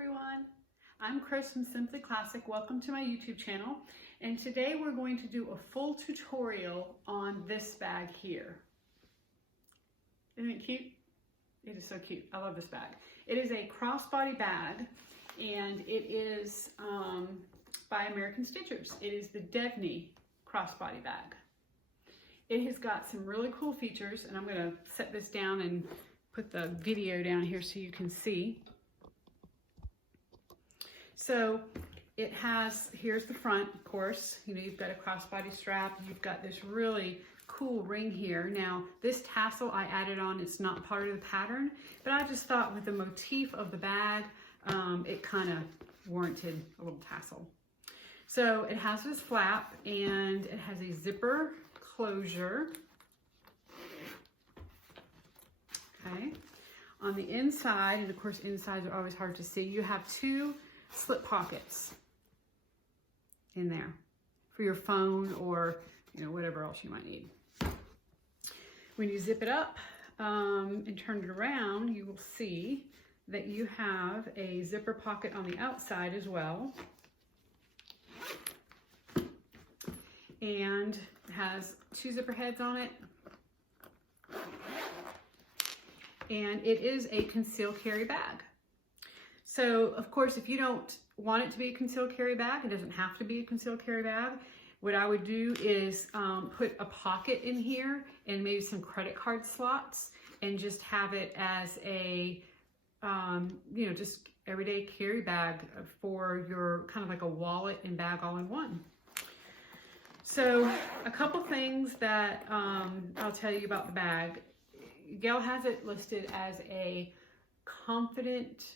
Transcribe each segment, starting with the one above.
everyone, I'm Chris from Simply Classic. Welcome to my YouTube channel, and today we're going to do a full tutorial on this bag here. Isn't it cute? It is so cute. I love this bag. It is a crossbody bag, and it is by American Stitchers. It is the Devney crossbody bag. It has got some really cool features, and I'm going to set this down and put the video down here so you can see. So it has, here's the front, of course, you know, you've got a crossbody strap, you've got this really cool ring here. Now, this tassel I added on, it's not part of the pattern, but I just thought with the motif of the bag, it kind of warranted a little tassel. So it has this flap and it has a zipper closure. Okay. On the inside, and of course insides are always hard to see, you have two slip pockets in there for your phone or, you know, whatever else you might need. When you zip it up and turn it around, you will see that you have a zipper pocket on the outside as well. And it has two zipper heads on it. And it is a concealed carry bag. So, of course, if you don't want it to be a concealed carry bag, it doesn't have to be a concealed carry bag. What I would do is put a pocket in here and maybe some credit card slots and just have it as a, you know, just everyday carry bag for your kind of like a wallet and bag all in one. So, a couple things that I'll tell you about the bag. Gail has it listed as a confident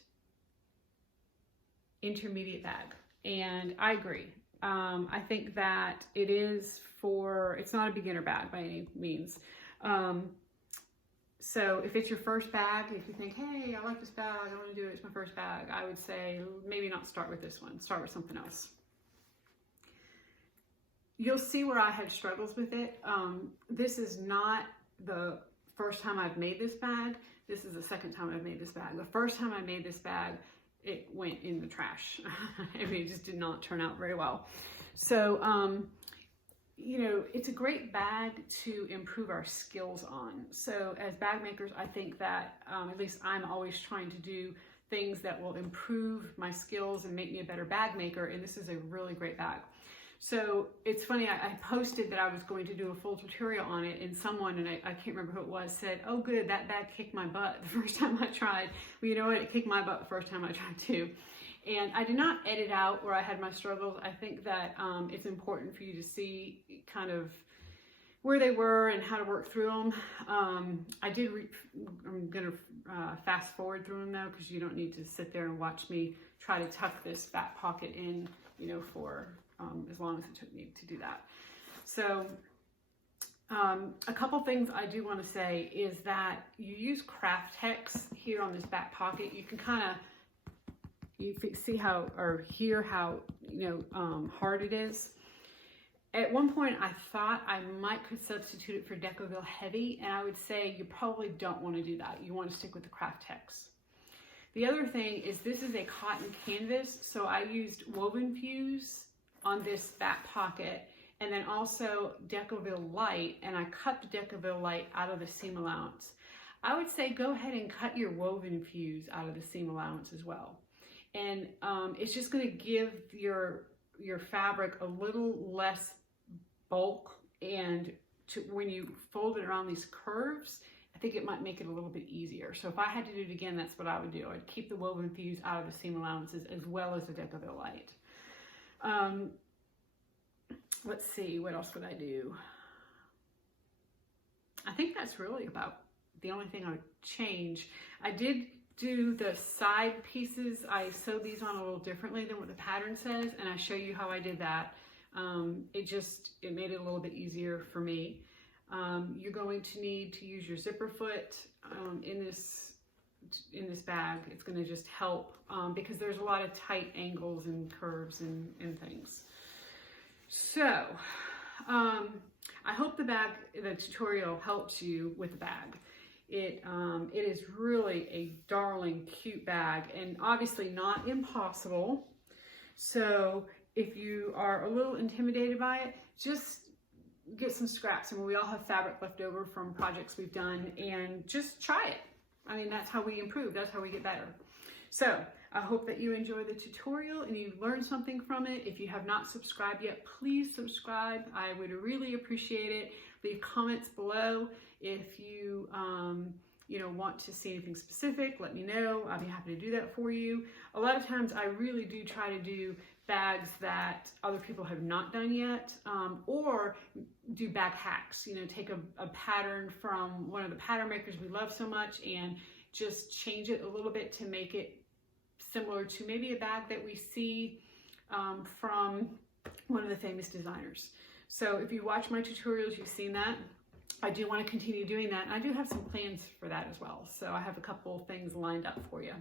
intermediate bag, and I agree. I think that it is for, it's not a beginner bag by any means. So if it's your first bag, if you think, hey, I like this bag, I want to do it, it's my first bag, I would say maybe not start with this one, start with something else. You'll see where I had struggles with it. This is not the first time I've made this bag. This is the second time I've made this bag. The first time I made this bag, it went in the trash. I mean, it just did not turn out very well. So, you know, it's a great bag to improve our skills on. So as bag makers, I think that, at least I'm always trying to do things that will improve my skills and make me a better bag maker. And this is a really great bag. So it's funny, I posted that I was going to do a full tutorial on it, and someone, and I can't remember who it was, said, oh good, that bag kicked my butt the first time I tried. Well, you know what, it kicked my butt the first time I tried too. And I did not edit out where I had my struggles. I think that it's important for you to see kind of where they were and how to work through them. I'm gonna fast forward through them though, because you don't need to sit there and watch me try to tuck this back pocket in, you know, for as long as it took me to do that. So a couple things I do want to say is that you use craft text here on this back pocket. You can kind of, you see how, or hear how, you know, hard it is. At one point I thought I could substitute it for Decoville Heavy, and I would say you probably don't want to do that. You want to stick with the craft text. The other thing is this is a cotton canvas, so I used woven fuse on this back pocket, and then also Decoville Light, and I cut the Decoville Light out of the seam allowance. I would say go ahead and cut your woven fuse out of the seam allowance as well. And it's just going to give your fabric a little less bulk, and when you fold it around these curves, I think it might make it a little bit easier. So if I had to do it again, that's what I would do. I'd keep the woven fuse out of the seam allowances as well as the Decoville Light. Let's see, what else would I do? I think that's really about the only thing I would change. I did do the side pieces. I sewed these on a little differently than what the pattern says, and I show you how I did that. It made it a little bit easier for me. You're going to need to use your zipper foot in this bag. It's going to just help because there's a lot of tight angles and curves and things. So I hope the tutorial helps you with the bag. It is really a darling cute bag, and obviously not impossible. So if you are a little intimidated by it, just get some scraps. I mean, we all have fabric left over from projects we've done, and just try it. I mean, that's how we improve. That's how we get better. So I hope that you enjoy the tutorial and you learned something from it. If you have not subscribed yet, please subscribe. I would really appreciate it. Leave comments below. If you, want to see anything specific, let me know. I'll be happy to do that for you. A lot of times I really do try to do bags that other people have not done yet, or do bag hacks. Take a pattern from one of the pattern makers we love so much and just change it a little bit to make it similar to maybe a bag that we see from one of the famous designers. So if you watch my tutorials, you've seen that. I do want to continue doing that, and I do have some plans for that as well. So I have a couple things lined up for you.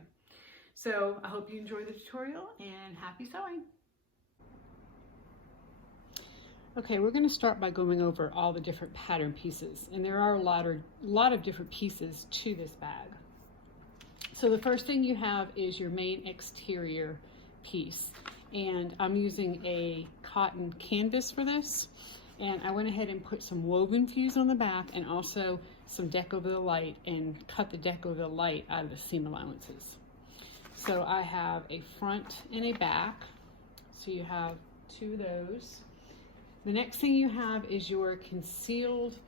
So I hope you enjoy the tutorial, and happy sewing. Okay, we're going to start by going over all the different pattern pieces, and there are a lot of different pieces to this bag. So the first thing you have is your main exterior piece, and I'm using a cotton canvas for this, and I went ahead and put some woven fuse on the back and also some Decoville light, and cut the Decoville light out of the seam allowances. So I have a front and a back, so you have two of those. The next thing you have is your concealed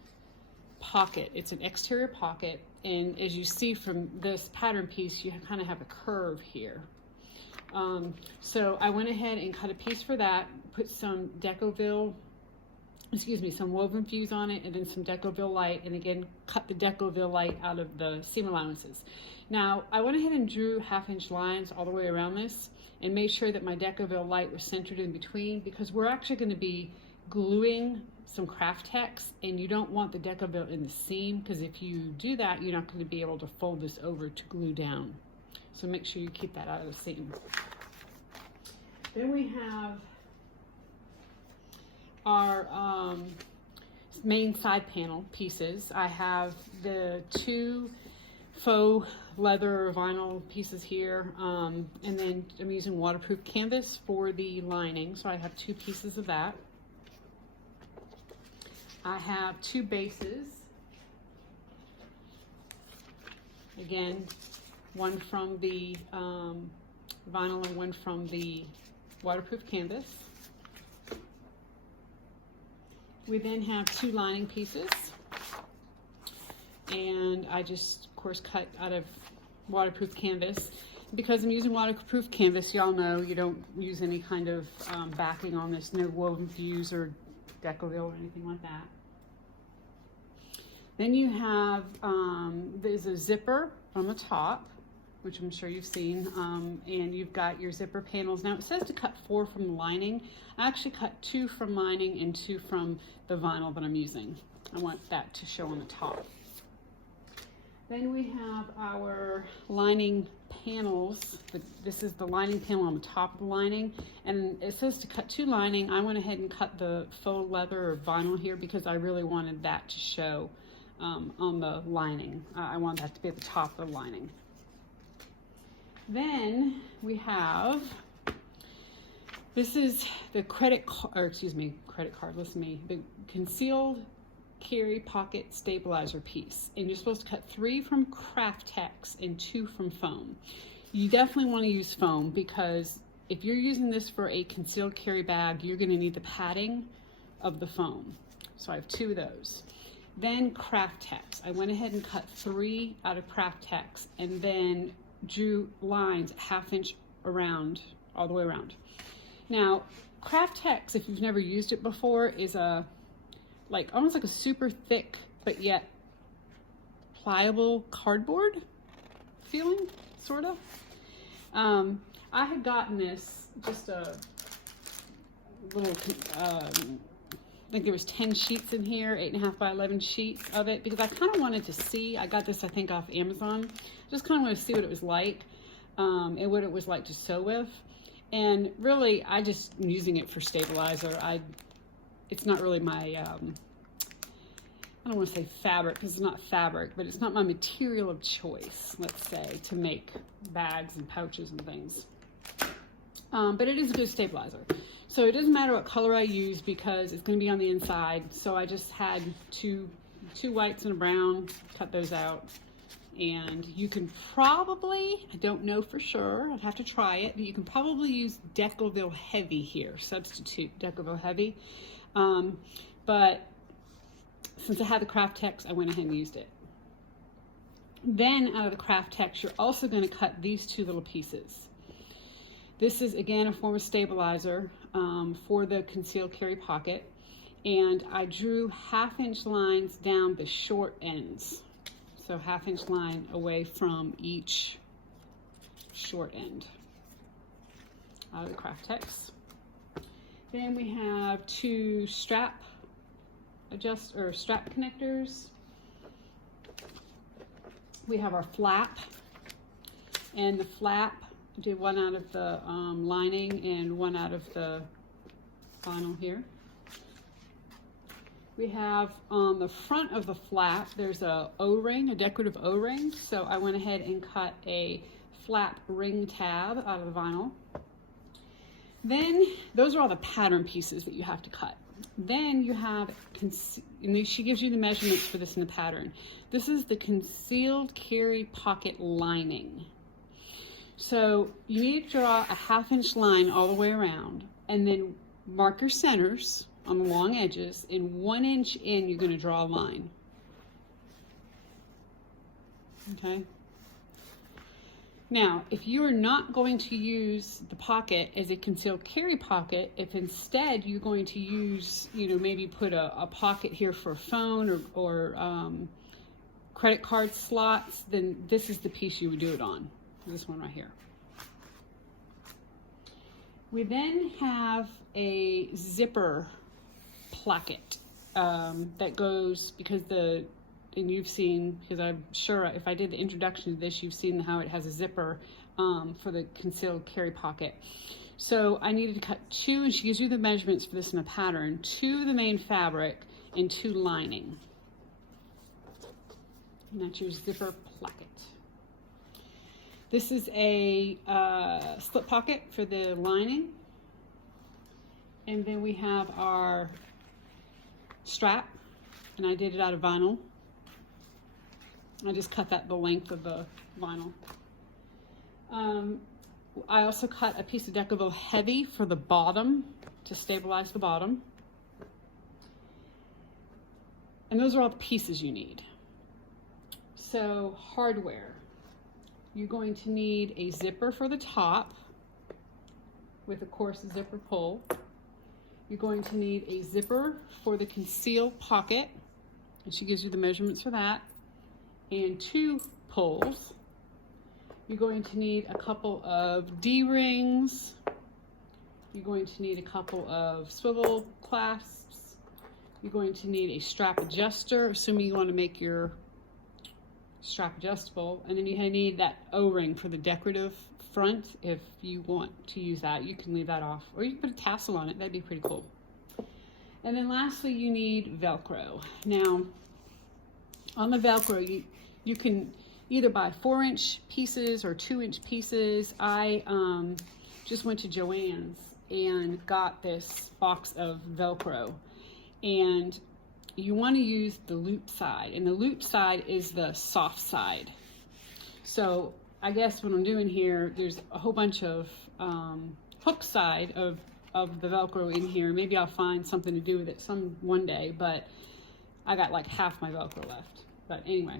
pocket. It's an exterior pocket, and as you see from this pattern piece, you kind of have a curve here. So I went ahead and cut a piece for that, put some some woven fuse on it, and then some Decoville light, and again cut the Decoville light out of the seam allowances. Now I went ahead and drew 1/2-inch lines all the way around this and made sure that my Decoville light was centered in between, because we're actually going to be gluing some craft text, and you don't want the Decoville in the seam, because if you do that, you're not going to be able to fold this over to glue down. So make sure you keep that out of the seam. Then we have our main side panel pieces. I have the two faux leather or vinyl pieces here, and then I'm using waterproof canvas for the lining, so I have two pieces of that. I have two bases, again, one from the vinyl and one from the waterproof canvas. We then have two lining pieces, and I just, of course, cut out of waterproof canvas. Because I'm using waterproof canvas, y'all know you don't use any kind of backing on this, no woven fuse or Decoville or anything like that. Then you have, there's a zipper on the top, which I'm sure you've seen, and you've got your zipper panels. Now it says to cut 4 from the lining. I actually cut 2 from lining and 2 from the vinyl that I'm using. I want that to show on the top. Then we have our lining panels. This is the lining panel on the top of the lining, and it says to cut 2 lining. I went ahead and cut the faux leather or vinyl here because I really wanted that to show on the lining. I want that to be at the top of the lining. Then we have, this is the the concealed carry pocket stabilizer piece, and you're supposed to cut 3 from craft text and 2 from foam. You definitely want to use foam, because if you're using this for a concealed carry bag, you're going to need the padding of the foam. So I have 2 of those. Then craft text. I went ahead and cut 3 out of craft text, and then drew lines 1/2-inch around, all the way around. Now, craft text, if you've never used it before, is almost like a super thick but yet pliable cardboard feeling, sort of. I had gotten this, just a little, I think there was 10 sheets in here, 8.5 by 11 sheets of it, because I kind of wanted to see. I got this, I think, off Amazon. Just kind of want to see what it was like, and what it was like to sew with. And really, I just am using it for stabilizer. It's not really my I don't want to say fabric because it's not fabric, but it's not my material of choice, let's say, to make bags and pouches and things. But it is a good stabilizer. So it doesn't matter what color I use because it's going to be on the inside. So I just had two whites and a brown, cut those out. And you can probably, I don't know for sure, I'd have to try it, but you can probably use Decoville Heavy here, substitute Decoville Heavy. But since I had the Craft Tex, I went ahead and used it. Then out of the Craft Tex, you're also going to cut these two little pieces. This is again a form of stabilizer for the concealed carry pocket. And I drew 1/2 lines down the short ends. So 1/2 line away from each short end out of the Craft Tex. Then we have 2 strap connectors. We have our flap, and the flap, I did one out of the lining and one out of the vinyl here. We have on the front of the flap, there's a O-ring, a decorative O-ring. So I went ahead and cut a flap ring tab out of the vinyl. Then those are all the pattern pieces that you have to cut. Then you have, and she gives you the measurements for this in the pattern. This is the concealed carry pocket lining. So you need to draw a 1/2 line all the way around and then mark your centers on the long edges. And 1 inch in, you're going to draw a line. Okay. Now, if you are not going to use the pocket as a concealed carry pocket, if instead you're going to use, maybe put a pocket here for a phone or credit card slots, then this is the piece you would do it on. This one right here. We then have a zipper placket that goes, and you've seen, because I'm sure if I did the introduction to this, you've seen how it has a zipper for the concealed carry pocket. So I needed to cut 2, and she gives you the measurements for this in a pattern, 2 of the main fabric and 2 lining. And that's your zipper placket. This is a slip pocket for the lining. And then we have our strap, and I did it out of vinyl. I just cut that the length of the vinyl. I also cut a piece of Decoville Heavy for the bottom to stabilize the bottom. And those are all the pieces you need. So hardware, you're going to need a zipper for the top with, of course, a zipper pull. You're going to need a zipper for the concealed pocket, and she gives you the measurements for that, and 2 pulls. You're going to need a couple of D-rings. You're going to need a couple of swivel clasps. You're going to need a strap adjuster, assuming you want to make your strap adjustable. And then you need that O-ring for the decorative front. If you want to use that, you can leave that off, or you can put a tassel on it. That'd be pretty cool. And then lastly, you need Velcro. Now, on the Velcro, you can either buy 4-inch pieces or 2-inch pieces. I just went to Joann's and got this box of Velcro, and you want to use the loop side, and the loop side is the soft side. So I guess what I'm doing here, there's a whole bunch of hook side of the Velcro in here. Maybe I'll find something to do with it one day, but I got like half my Velcro left. But anyway,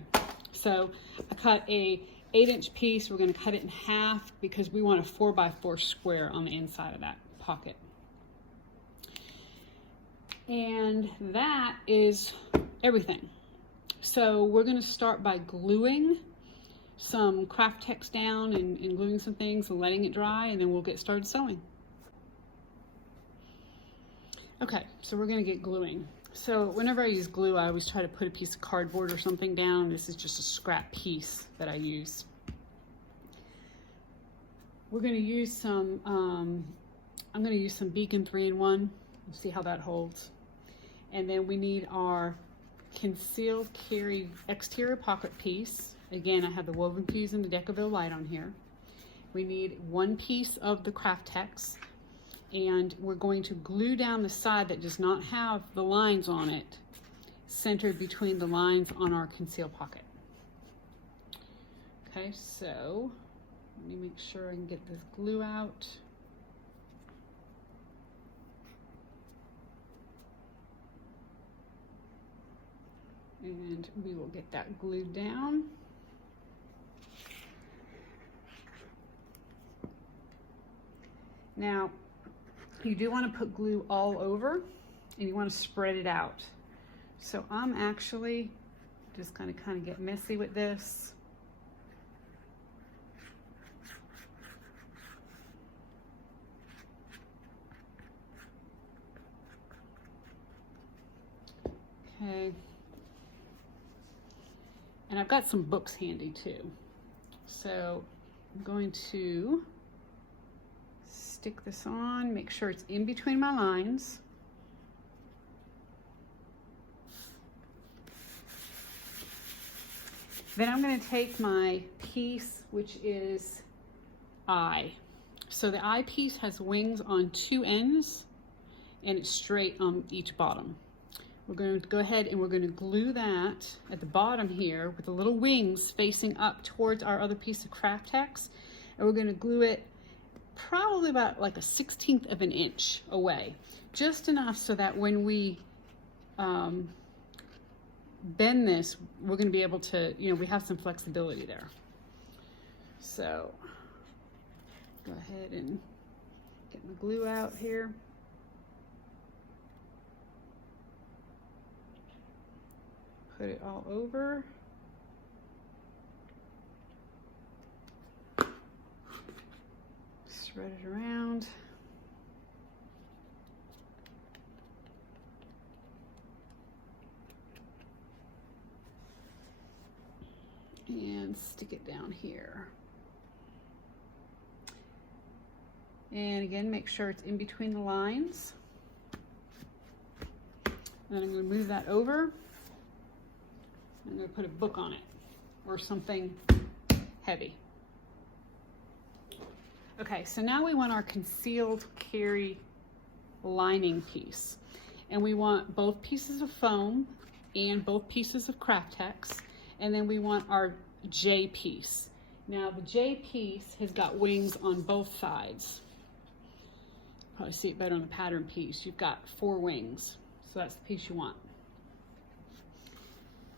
so I cut a 8-inch piece. We're going to cut it in half because we want a 4x4 square on the inside of that pocket. And that is everything. So we're going to start by gluing some Craft Tex down and gluing some things and letting it dry, and then we'll get started sewing. Okay, so we're going to get gluing. So whenever I use glue, I always try to put a piece of cardboard or something down. This is just a scrap piece that I use. We're going to use some, I'm going to use some Beacon 3-in-1. We'll see how that holds. And then we need our concealed carry exterior pocket piece. Again, I have the woven fuse and the Decaville light on here. We need 1 piece of the Craftex, and we're going to glue down the side that does not have the lines on it, centered between the lines on our concealed pocket. Okay, so let me make sure I can get this glue out. And we will get that glued down. Now, you do want to put glue all over, and you want to spread it out. So I'm actually just going to kind of get messy with this. Okay. And I've got some books handy too. So I'm going to stick this on, make sure it's in between my lines. Then I'm going to take my piece, which is eye. So the eye piece has wings on 2 ends, and it's straight on each bottom. We're going to go ahead and we're going to glue that at the bottom here with the little wings facing up towards our other piece of Craftex. And we're going to glue it probably about like a 1/16 of an inch away. Just enough so that when we bend this, we're going to be able to, you know, we have some flexibility there. So go ahead and get my glue out here. Put it all over. Spread it around. And stick it down here. And again, make sure it's in between the lines. And I'm going to move that over. I'm going to put a book on it or something heavy. Okay, so now we want our concealed carry lining piece. And we want both pieces of foam and both pieces of Craftex. And then we want our J piece. Now the J piece has got wings on both sides. Probably see it better on the pattern piece. You've got 4 wings. So that's the piece you want.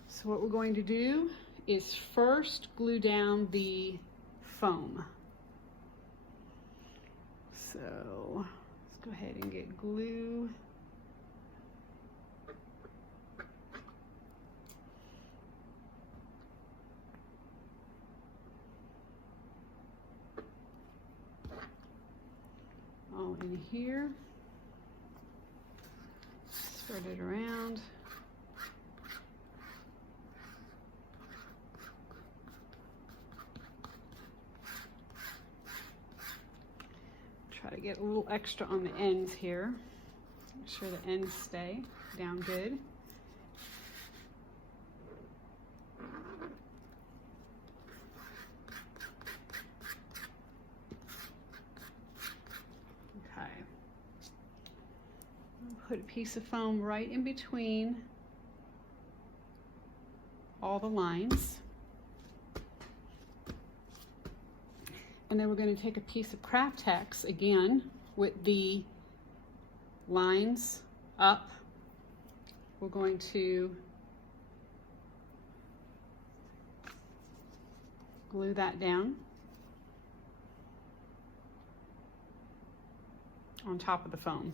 So what we're going to do is first glue down the foam. So let's go ahead and get glue. All in here. Spread it around. Try to get a little extra on the ends here. Make sure the ends stay down good. Okay. Put a piece of foam right in between all the lines. And then we're going to take a piece of Craftex again with the lines up. We're going to glue that down on top of the foam.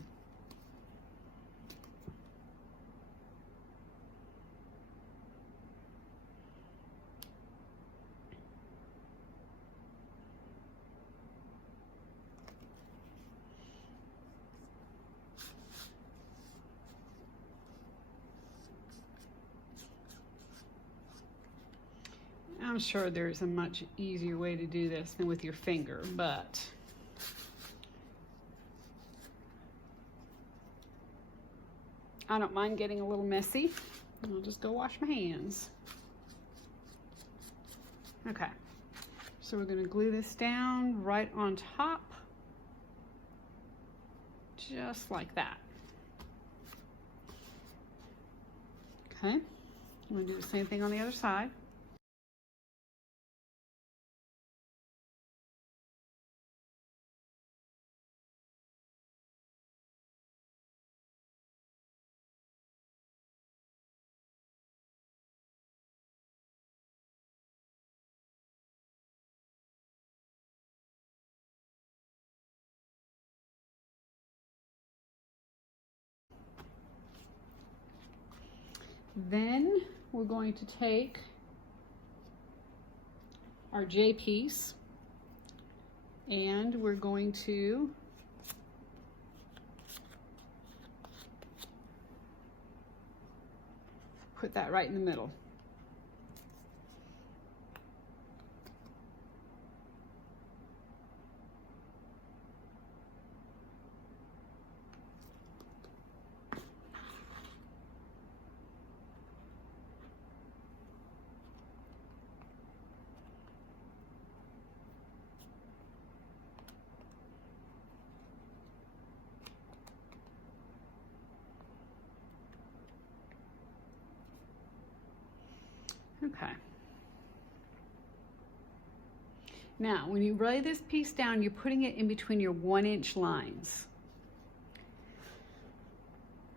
I'm sure there's a much easier way to do this than with your finger, but I don't mind getting a little messy. I'll just go wash my hands. Okay, so we're going to glue this down right on top, just like that. Okay, I'm going to do the same thing on the other side. Then we're going to take our J piece and we're going to put that right in the middle. Okay. Now, when you lay this piece down, you're putting it in between your 1-inch lines.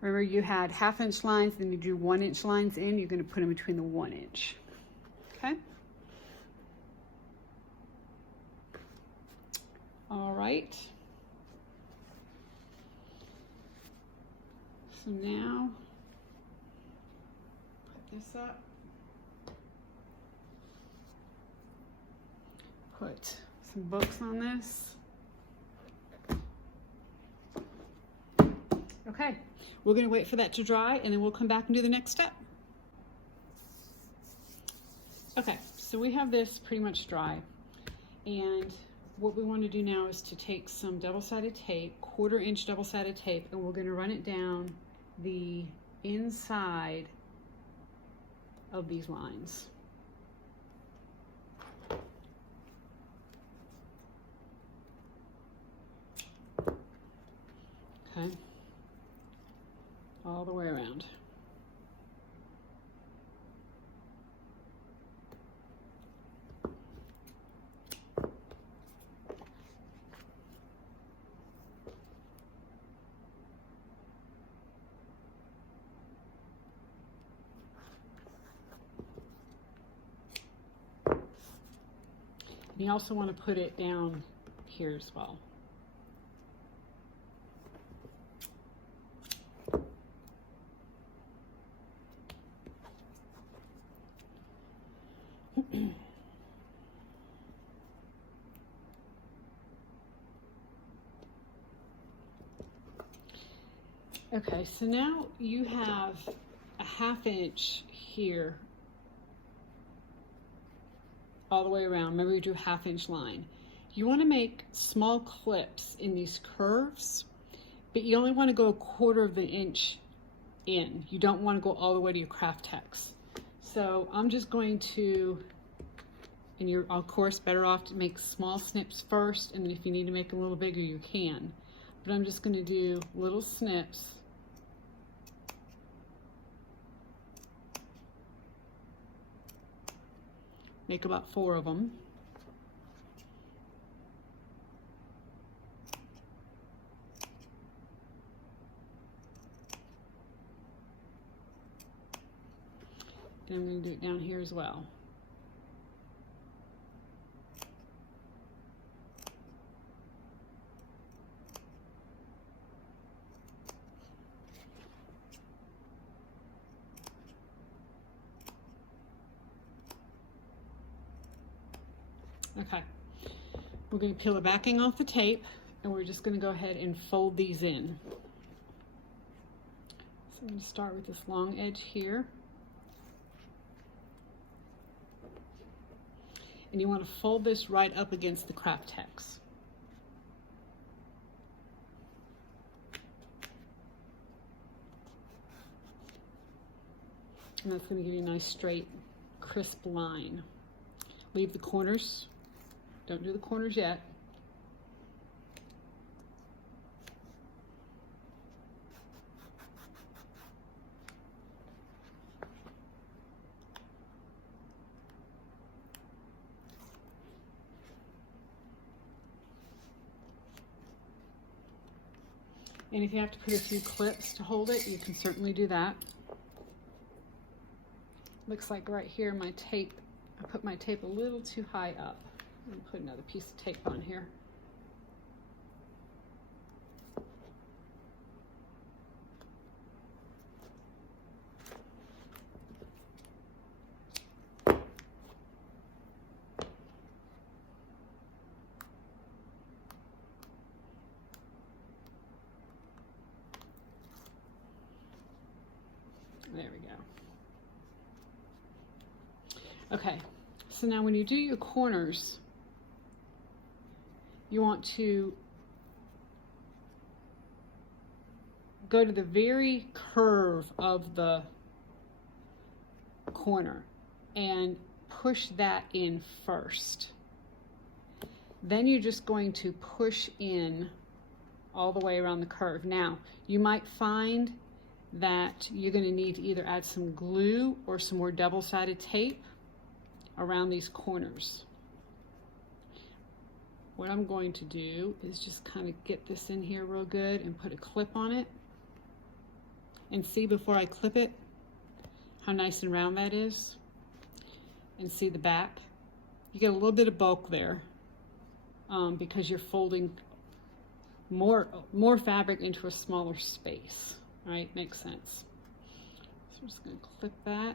Remember, you had 1/2-inch lines, then you drew 1-inch lines in. You're going to put them between the 1-inch. Okay. All right. So now, put this up. Put some books on this. Okay, we're going to wait for that to dry and then we'll come back and do the next step. Okay, so we have this pretty much dry, and what we want to do now is to take some double-sided tape, 1/4-inch double-sided tape, and we're going to run it down the inside of these lines. Okay, all the way around. And you also want to put it down here as well. Okay, so now you have a 1/2-inch here all the way around. Remember, you drew a 1/2-inch line. You want to make small clips in these curves, but you only want to go 1/4 of an inch in. You don't want to go all the way to your craft text. So I'm just going to, and you're of course better off to make small snips first, and then if you need to make them a little bigger, you can. But I'm just going to do little snips. Make about 4 of them. And I'm going to do it down here as well. Okay, we're going to peel the backing off the tape, and we're just going to go ahead and fold these in. So I'm going to start with this long edge here. And you want to fold this right up against the craft text. and that's going to give you a nice straight crisp line. Leave the corners, don't do the corners yet. And if you have to put a few clips to hold it, you can certainly do that. Looks like right here my tape, I put my tape a little too high up. I'm going to put another piece of tape on here. There we go. Okay, so now when you do your corners, you want to go to the very curve of the corner and push that in first. Then you're just going to push in all the way around the curve. Now, you might find that you're going to need to either add some glue or some more double-sided tape around these corners. What I'm going to do is just kind of get this in here real good and put a clip on it, and see before I clip it how nice and round that is, and see the back. You get a little bit of bulk there because you're folding more fabric into a smaller space. Right, makes sense. So I'm just going to clip that.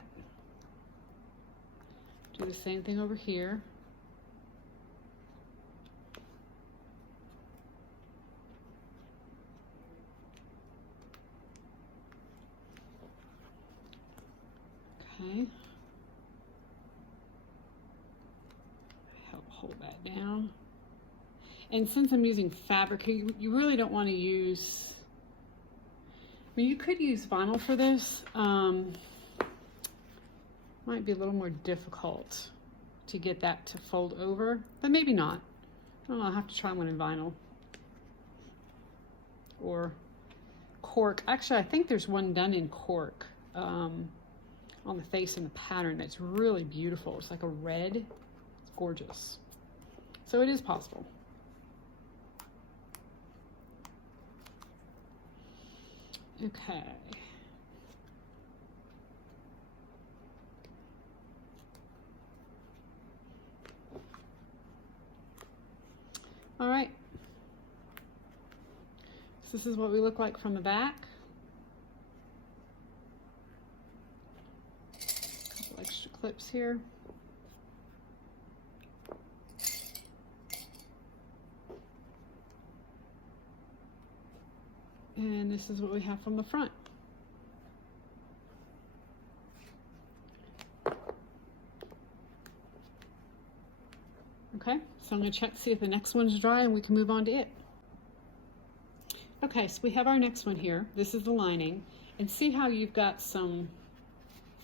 Do the same thing over here. Okay. Help hold that down. And since I'm using fabric, you really don't want to use, I mean, you could use vinyl for this. Might be a little more difficult to get that to fold over, but maybe not. I don't know, I'll have to try one in vinyl. Or cork. Actually, I think there's one done in cork on the face and the pattern that's really beautiful. It's like a red. It's gorgeous. So it is possible. Okay. All right. So this is what we look like from the back. A couple extra clips here. And this is what we have from the front. Okay, so I'm going to check to see if the next one's dry and we can move on to it. Okay, so we have our next one here. This is the lining. And see how you've got some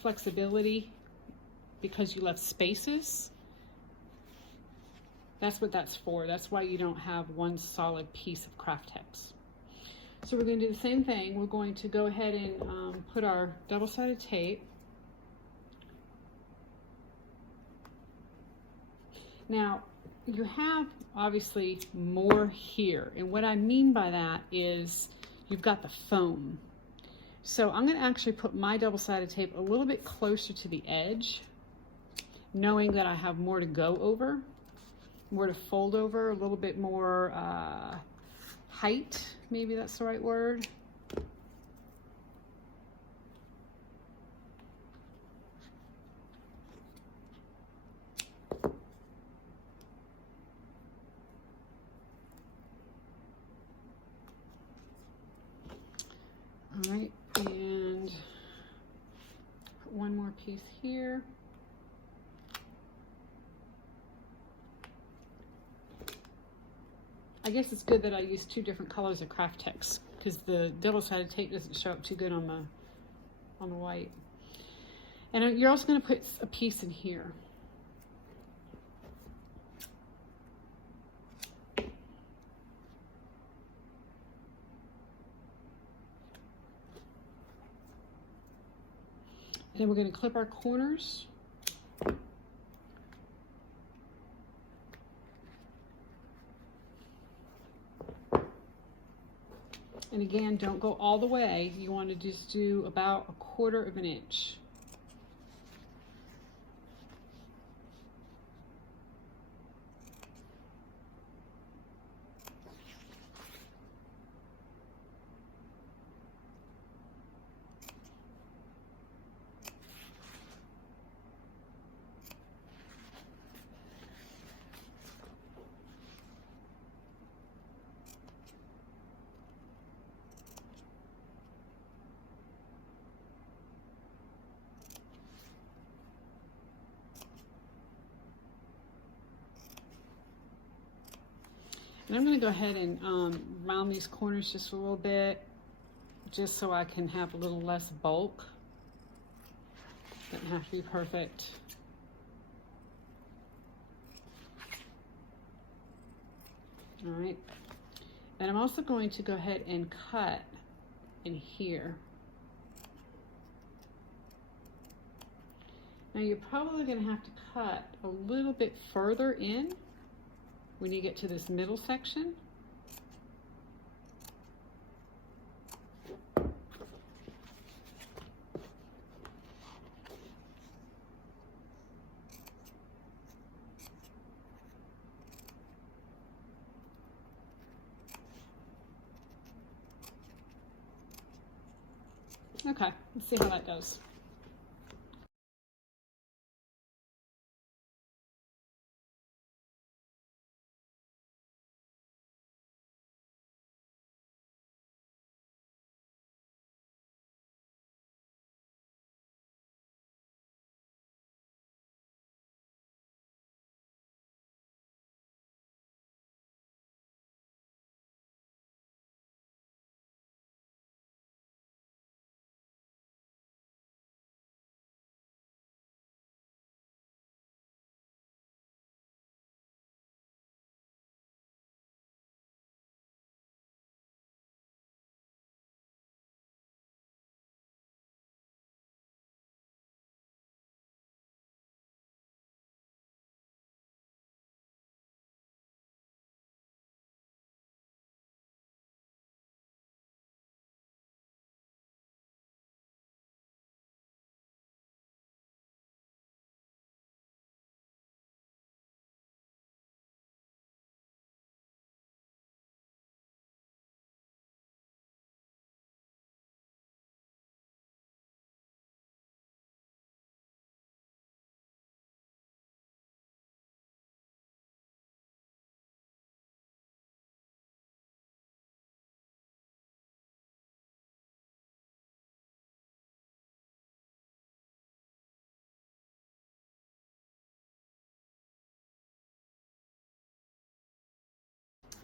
flexibility because you left spaces? That's what that's for. That's why you don't have one solid piece of craft tex. So we're going to do the same thing. We're going to go ahead and put our double-sided tape. Now, you have obviously more here. And what I mean by that is you've got the foam. So I'm going to actually put my double-sided tape a little bit closer to the edge, knowing that I have more to go over, more to fold over, a little bit more height, maybe that's the right word. All right, and put one more piece here. I guess it's good that I use two different colors of craft tex because the double-sided tape doesn't show up too good on the white. And you're also going to put a piece in here. And then we're going to clip our corners. And again, don't go all the way. You want to just do about 1/4 of an inch. And I'm going to go ahead and round these corners just a little bit, just so I can have a little less bulk. Doesn't have to be perfect. All right. And I'm also going to go ahead and cut in here. Now you're probably going to have to cut a little bit further in when you get to this middle section. Okay, let's see how that goes.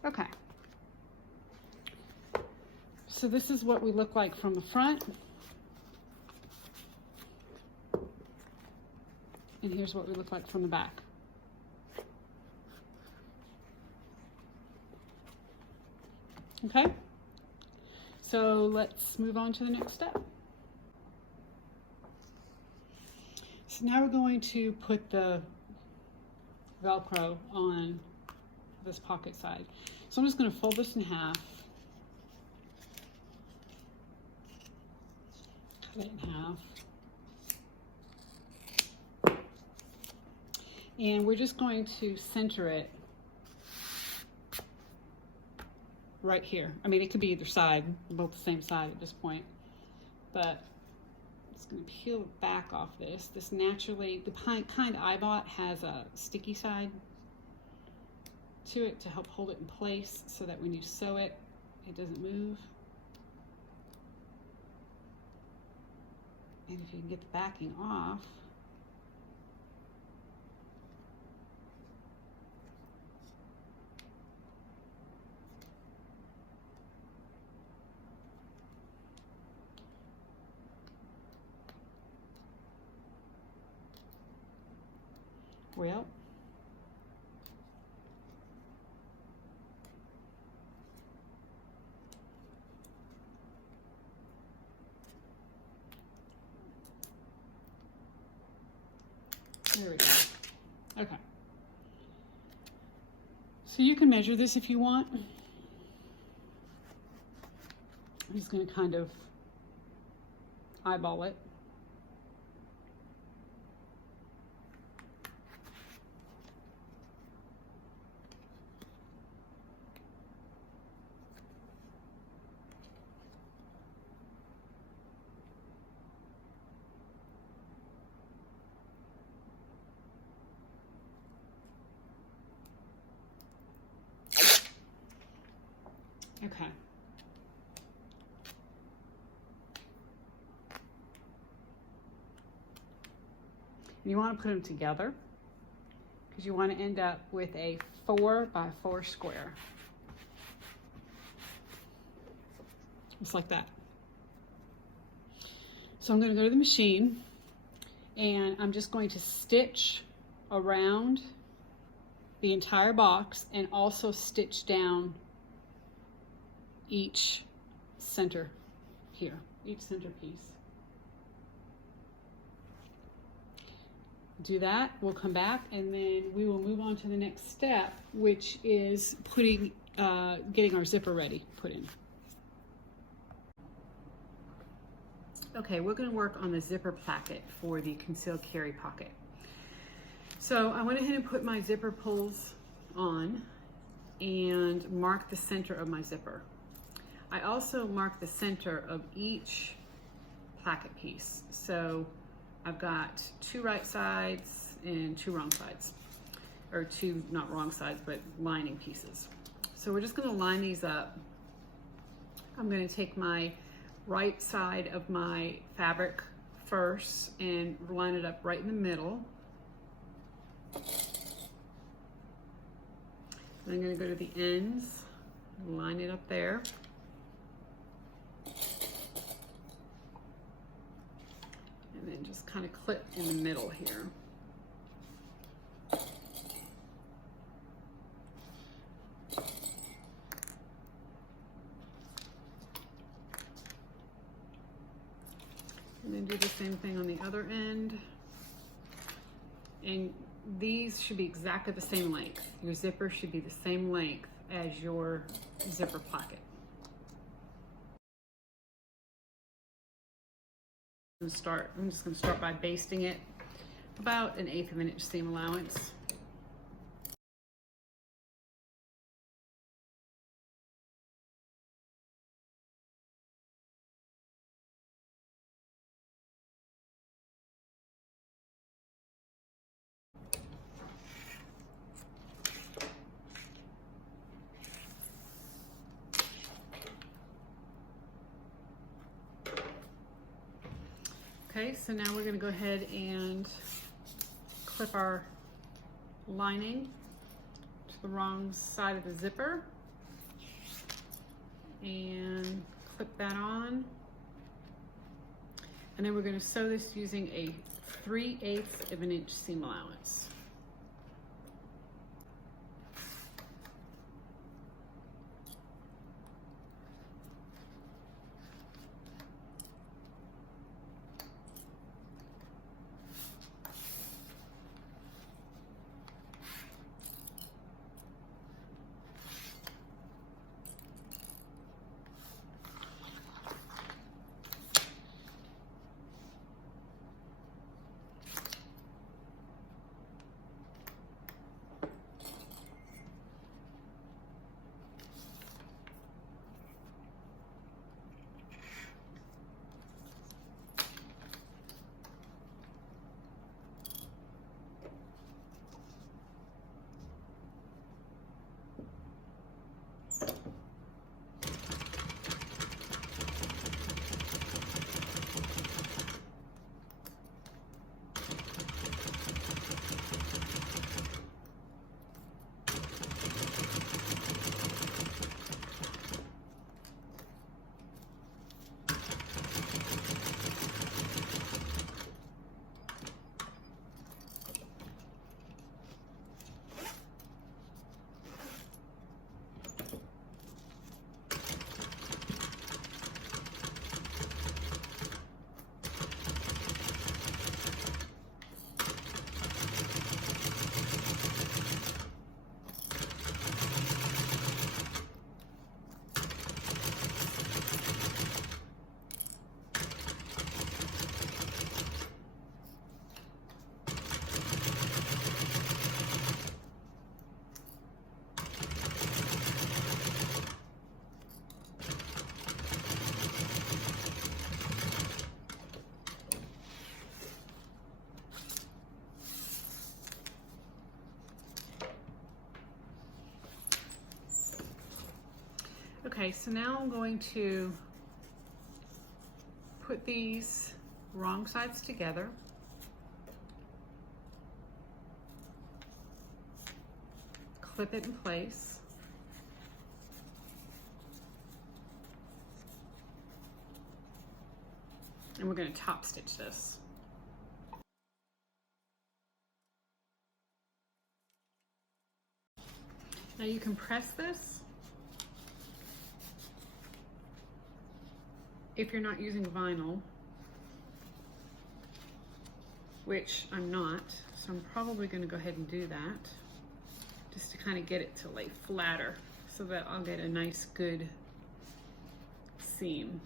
Okay. So this is what we look like from the front. And here's what we look like from the back. Okay, so let's move on to the next step. So now we're going to put the Velcro on this pocket side. So I'm just going to fold this in half, cut it in half, and we're just going to center it right here. I mean, it could be either side, both the same side at this point, but I'm just going to peel the back off this. This naturally, the kind I bought has a sticky side to it to help hold it in place so that when you sew it, it doesn't move. And if you can get the backing off, Well, there we go. Okay. So you can measure this if you want. I'm just going to kind of eyeball it. Okay. You want to put them together because you want to end up with a 4 by 4 square. Just like that. So I'm going to go to the machine and I'm just going to stitch around the entire box and also stitch down each center here, each center piece. Do that, we'll come back and then we will move on to the next step, which is putting, getting our zipper ready, put in. Okay, we're going to work on the zipper placket for the concealed carry pocket. So I went ahead and put my zipper pulls on and marked the center of my zipper. I also marked the center of each placket piece. So I've got 2 right sides and 2 wrong sides, or 2 not wrong sides, but lining pieces. So we're just going to line these up. I'm going to take my right side of my fabric first and line it up right in the middle. Then I'm going to go to the ends, line it up there. And then just kind of clip in the middle here. And then do the same thing on the other end. And these should be exactly the same length. Your zipper should be the same length as your zipper placket. I'm just going to start by basting it about 1/8 of an inch seam allowance. Okay, so now we're going to go ahead and clip our lining to the wrong side of the zipper and clip that on. And then we're going to sew this using a 3/8 of an inch seam allowance. Okay, so now I'm going to put these wrong sides together. Clip it in place. And we're going to top stitch this. Now you can press this if you're not using vinyl, which I'm not, so I'm probably going to go ahead and do that just to kind of get it to lay flatter so that I'll get a nice good seam.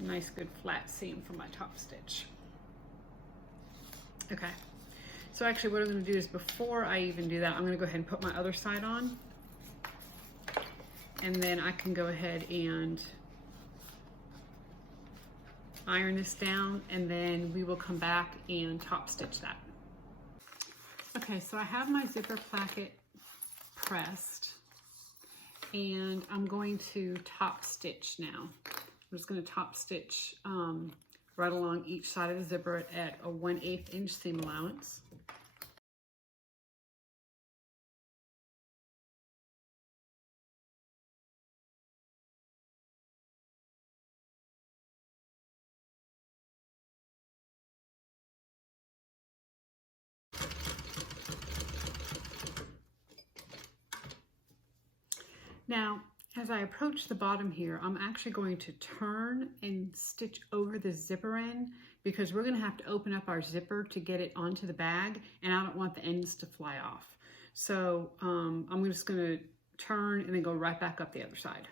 Nice good flat seam for my top stitch. Okay, so actually what I'm going to do is before I even do that, I'm going to go ahead and put my other side on, and then I can go ahead and iron this down, and then we will come back and top stitch that. Okay, so I have my zipper placket pressed, and I'm going to top stitch now. I'm just going to top stitch right along each side of the zipper at a 1/8 inch seam allowance. Now, as I approach the bottom here, I'm actually going to turn and stitch over the zipper end because we're going to have to open up our zipper to get it onto the bag, and I don't want the ends to fly off. So I'm just going to turn and then go right back up the other side.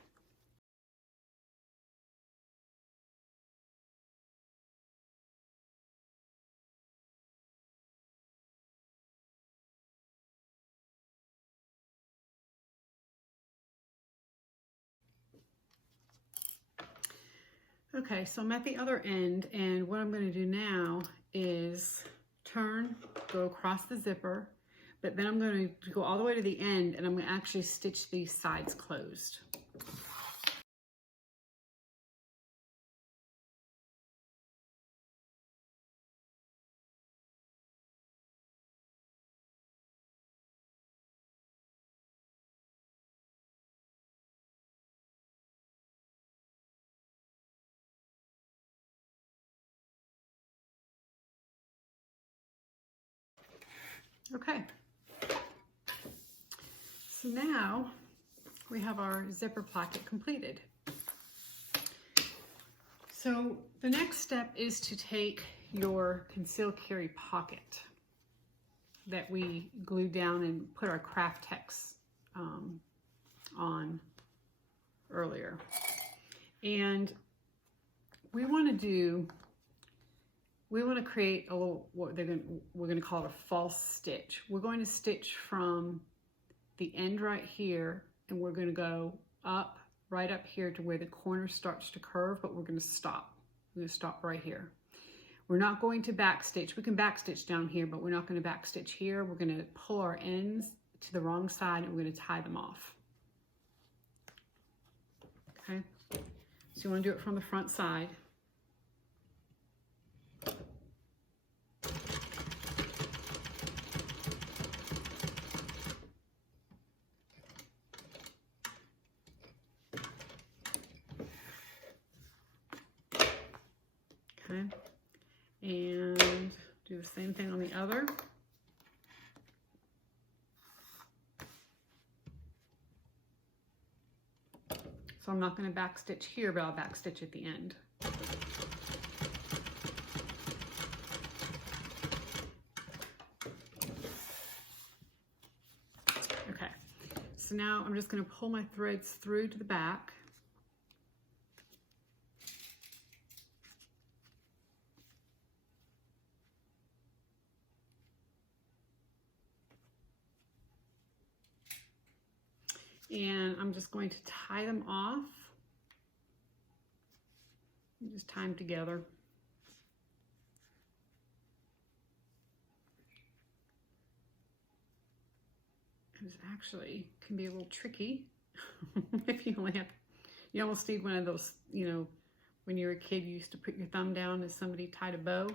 Okay, so I'm at the other end, and what I'm going to do now is turn, go across the zipper, but then I'm going to go all the way to the end, and I'm going to actually stitch these sides closed. Okay, so now we have our zipper placket completed. So the next step is to take your conceal carry pocket that we glued down and put our craft text on earlier. And we want to create a little, we're going to call it a false stitch. We're going to stitch from the end right here, and we're going to go up, right up here to where the corner starts to curve, but we're going to stop. We're going to stop right here. We're not going to back stitch. We can back stitch down here, but we're not going to back stitch here. We're going to pull our ends to the wrong side, and we're going to tie them off. Okay, so you want to do it from the front side. Okay, and do the same thing on the other. So I'm not going to back stitch here, but I'll back stitch at the end. Okay, so now I'm just going to pull my threads through to the back. And I'm just going to tie them off. And just tie them together. is actually can be a little tricky if you only have, you almost need one of those, you know, when you were a kid, you used to put your thumb down as somebody tied a bow.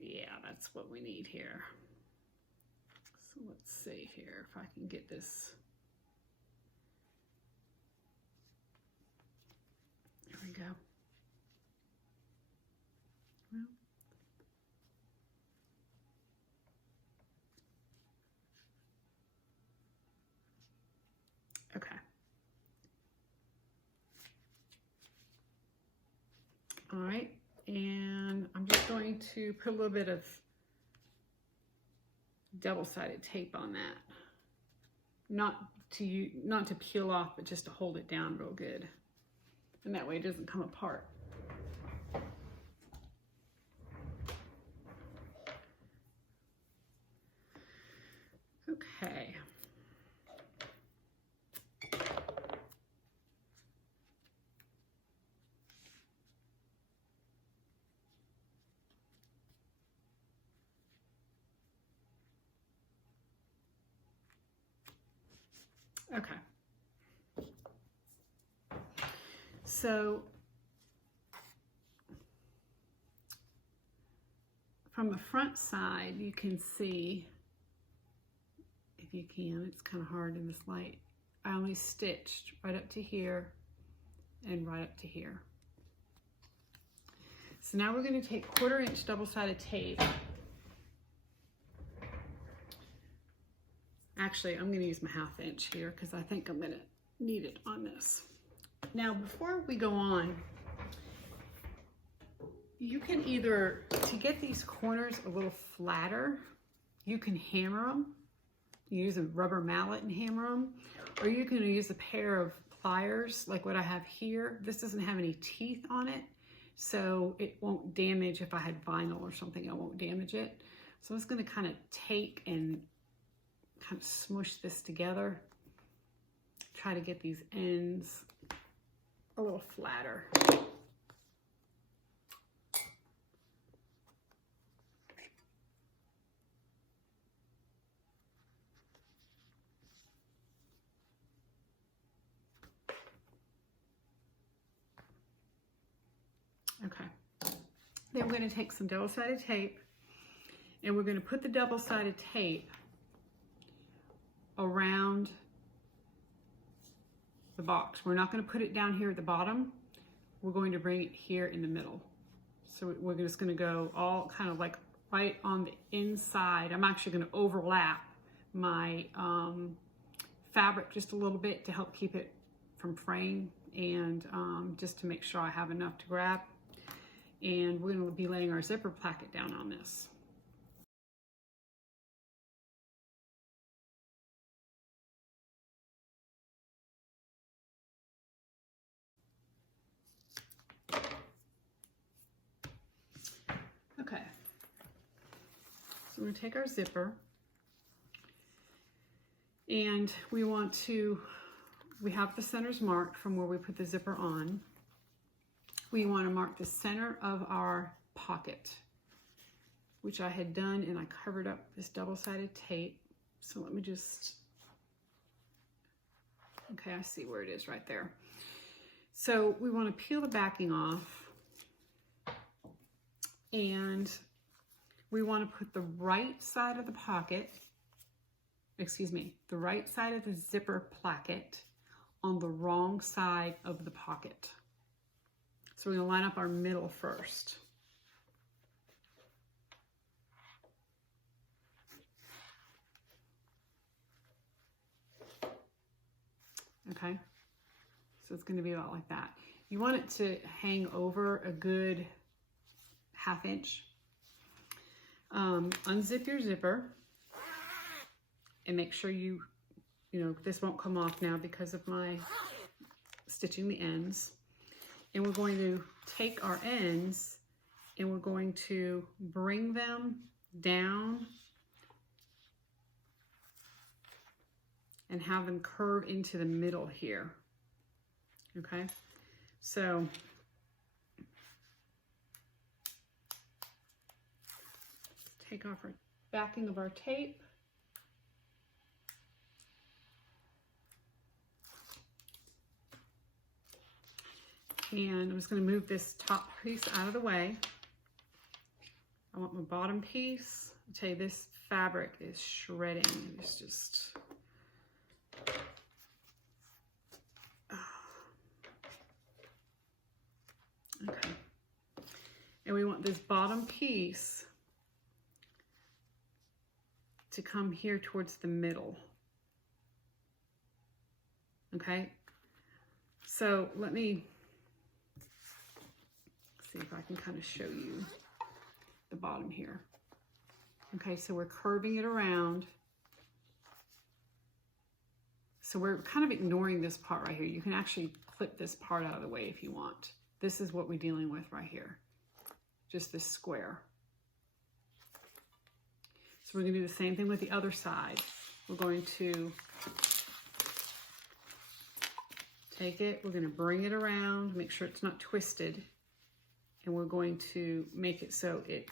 Yeah, that's what we need here. So let's see here if I can get this. There we go. Well, okay. All right, and I'm just going to put a little bit of double-sided tape on that. Not to peel off, but just to hold it down real good. And that way it doesn't come apart. Okay. Okay. So from the front side, you can see, if you can, it's kind of hard in this light, I only stitched right up to here and right up to here. So now we're going to take 1/4 inch double-sided tape. Actually, I'm going to use my 1/2 inch here because I think I'm going to need it on this. Now, before we go on, you can either, to get these corners a little flatter, you can hammer them. You use a rubber mallet and hammer them, or you can use a pair of pliers like what I have here. This doesn't have any teeth on it, so it won't damage. If I had vinyl or something, I won't damage it. So I'm just going to kind of take and kind of smush this together. Try to get these ends a little flatter. Okay. Then we're going to take some double-sided tape, and we're going to put the double-sided tape around the box. We're not going to put it down here at the bottom. We're going to bring it here in the middle. So we're just going to go all kind of like right on the inside. I'm actually going to overlap my fabric just a little bit to help keep it from fraying, and just to make sure I have enough to grab. And we're going to be laying our zipper placket down on this. Okay, so we're going to take our zipper, and we have the centers marked from where we put the zipper on. We want to mark the center of our pocket, which I had done, and I covered up this double-sided tape. So let me just, okay, I see where it is right there. So we want to peel the backing off, and we want to put the right side of the pocket, the right side of the zipper placket on the wrong side of the pocket. So we're going to line up our middle first. Okay, so it's going to be about like that. You want it to hang over a good 1/2 inch. Unzip your zipper and make sure you know, this won't come off now because of my stitching the ends. And we're going to take our ends and we're going to bring them down and have them curve into the middle here. Okay, so take off our backing of our tape. And I'm just going to move this top piece out of the way. I want my bottom piece. I'll tell you, this fabric is shredding. It's just... Okay. And we want this bottom piece to come here towards the middle. Okay. So let me see if I can kind of show you the bottom here. Okay, so we're curving it around. So we're kind of ignoring this part right here. You can actually clip this part out of the way if you want. This is what we're dealing with right here. Just this square. So we're going to do the same thing with the other side. We're going to take it, we're going to bring it around, make sure it's not twisted, and we're going to make it so it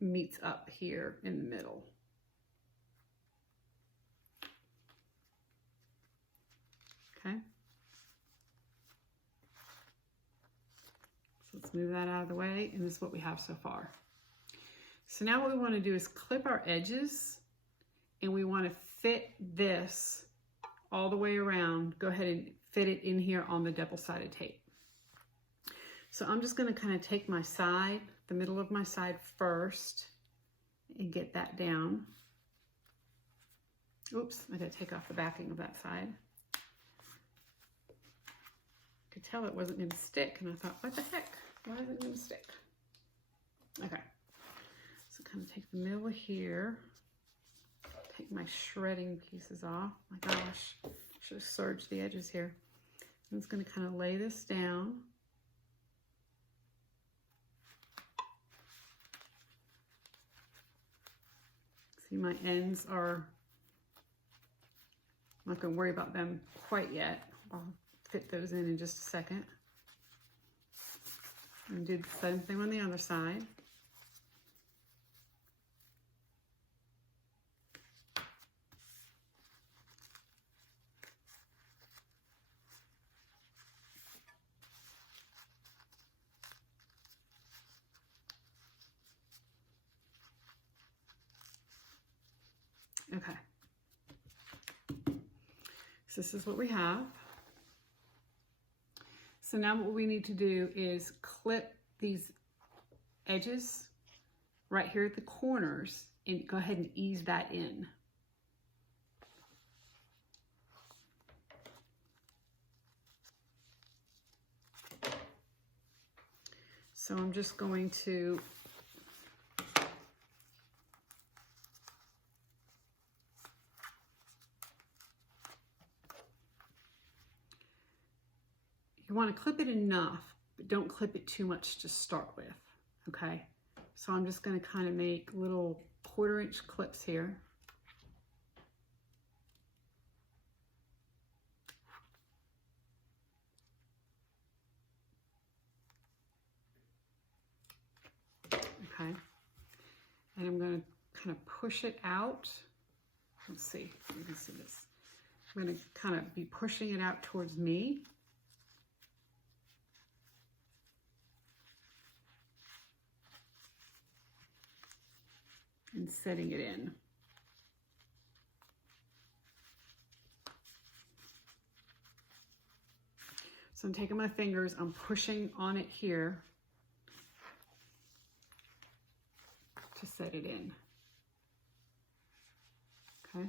meets up here in the middle. Okay. So let's move that out of the way, and this is what we have so far. So now what we want to do is clip our edges, and we want to fit this all the way around. Go ahead and fit it in here on the double-sided tape. So I'm just going to kind of take my side, the middle of my side first, and get that down. Oops, I got to take off the backing of that side. I could tell it wasn't going to stick, and I thought, what the heck? Why is it going to stick? Okay. So kind of take the middle here, take my shredding pieces off. My gosh, should have serged the edges here. I'm just going to kind of lay this down. See, my ends are, I'm not going to worry about them quite yet. I'll fit those in just a second. And do the same thing on the other side. Okay, so this is what we have. So now what we need to do is clip these edges right here at the corners and go ahead and ease that in. So I'm just going to you want to clip it enough, but don't clip it too much to start with, okay? So I'm just going to kind of make little 1/4 inch clips here. Okay, and I'm going to kind of push it out. Let's see if you can see this. I'm going to kind of be pushing it out towards me. And setting it in. So I'm taking my fingers, I'm pushing on it here to set it in. Okay,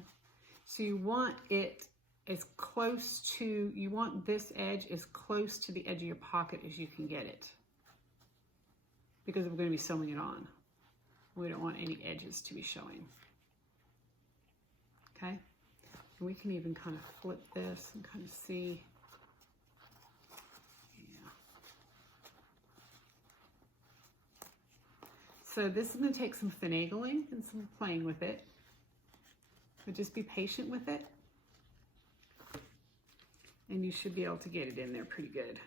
so you want it as close to, you want this edge as close to the edge of your pocket as you can get it, because we're going to be sewing it on. We don't want any edges to be showing. Okay, and we can even kind of flip this and kind of see. Yeah. So this is going to take some finagling and some playing with it, but just be patient with it, and you should be able to get it in there pretty good.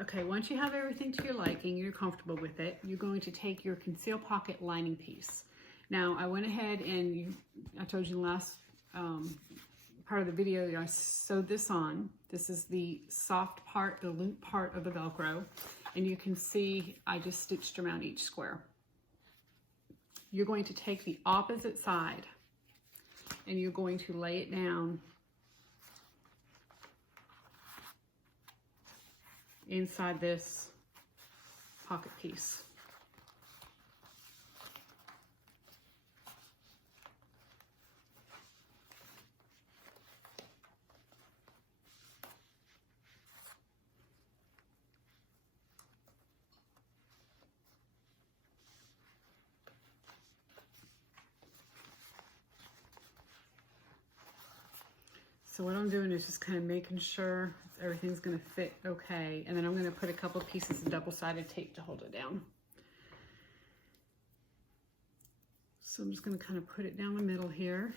Okay, once you have everything to your liking, you're comfortable with it, you're going to take your conceal pocket lining piece. Now, I went ahead and I told you in the last part of the video, I sewed this on. This is the soft part, the loop part of the Velcro. And you can see I just stitched around each square. You're going to take the opposite side and you're going to lay it down inside this pocket piece. So what I'm doing is just kind of making sure everything's going to fit okay. And then I'm going to put a couple of pieces of double-sided tape to hold it down. So I'm just going to kind of put it down the middle here.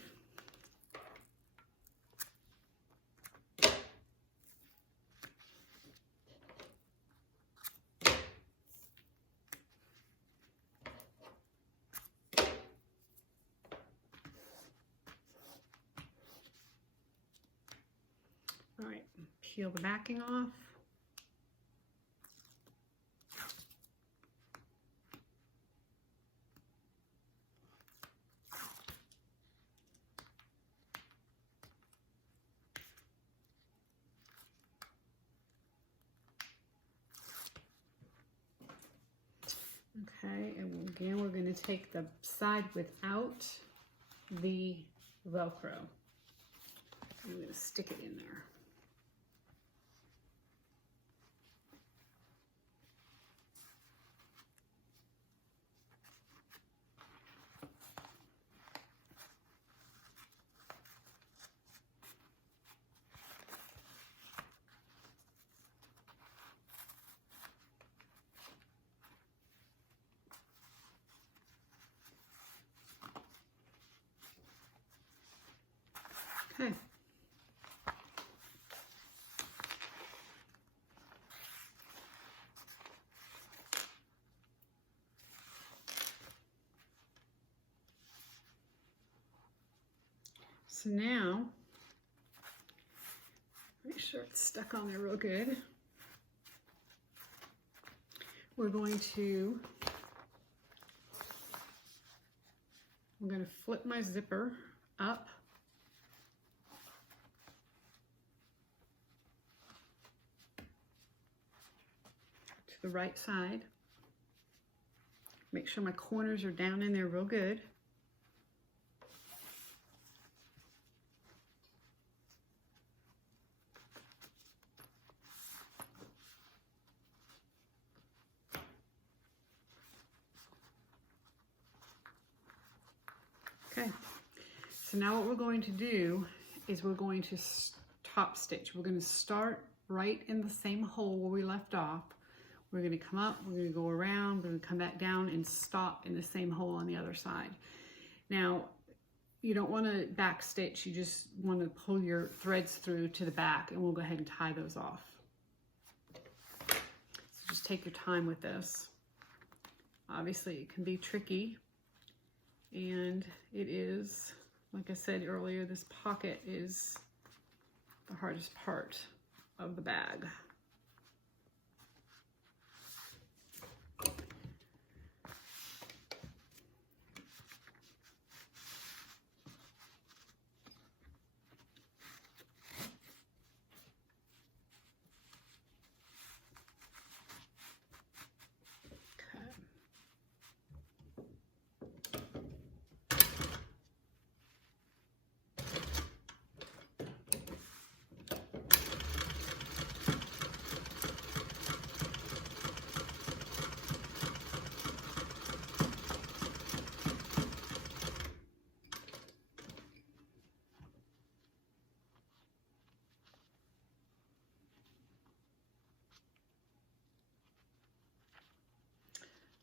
All right, peel the backing off. Okay, and again, we're going to take the side without the Velcro. I'm going to stick it in there. Okay. So now, make sure it's stuck on there real good. I'm going to flip my zipper up. To the right side. Make sure my corners are down in there real good. Okay, so now what we're going to do is we're going to top stitch. We're going to start right in the same hole where we left off. We're going to come up, we're going to go around, we're going to come back down and stop in the same hole on the other side. Now, you don't want to back stitch, you just want to pull your threads through to the back, and we'll go ahead and tie those off. So just take your time with this. Obviously, it can be tricky. And it is, like I said earlier, this pocket is the hardest part of the bag.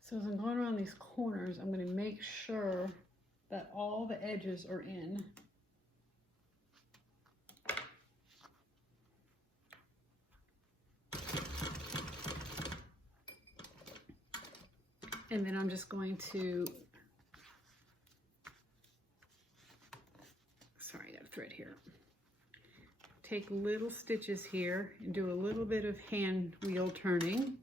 So as I'm going around these corners, I'm going to make sure that all the edges are in. And then I'm just going to, sorry, I got a thread here. Take little stitches here and do a little bit of hand wheel turning.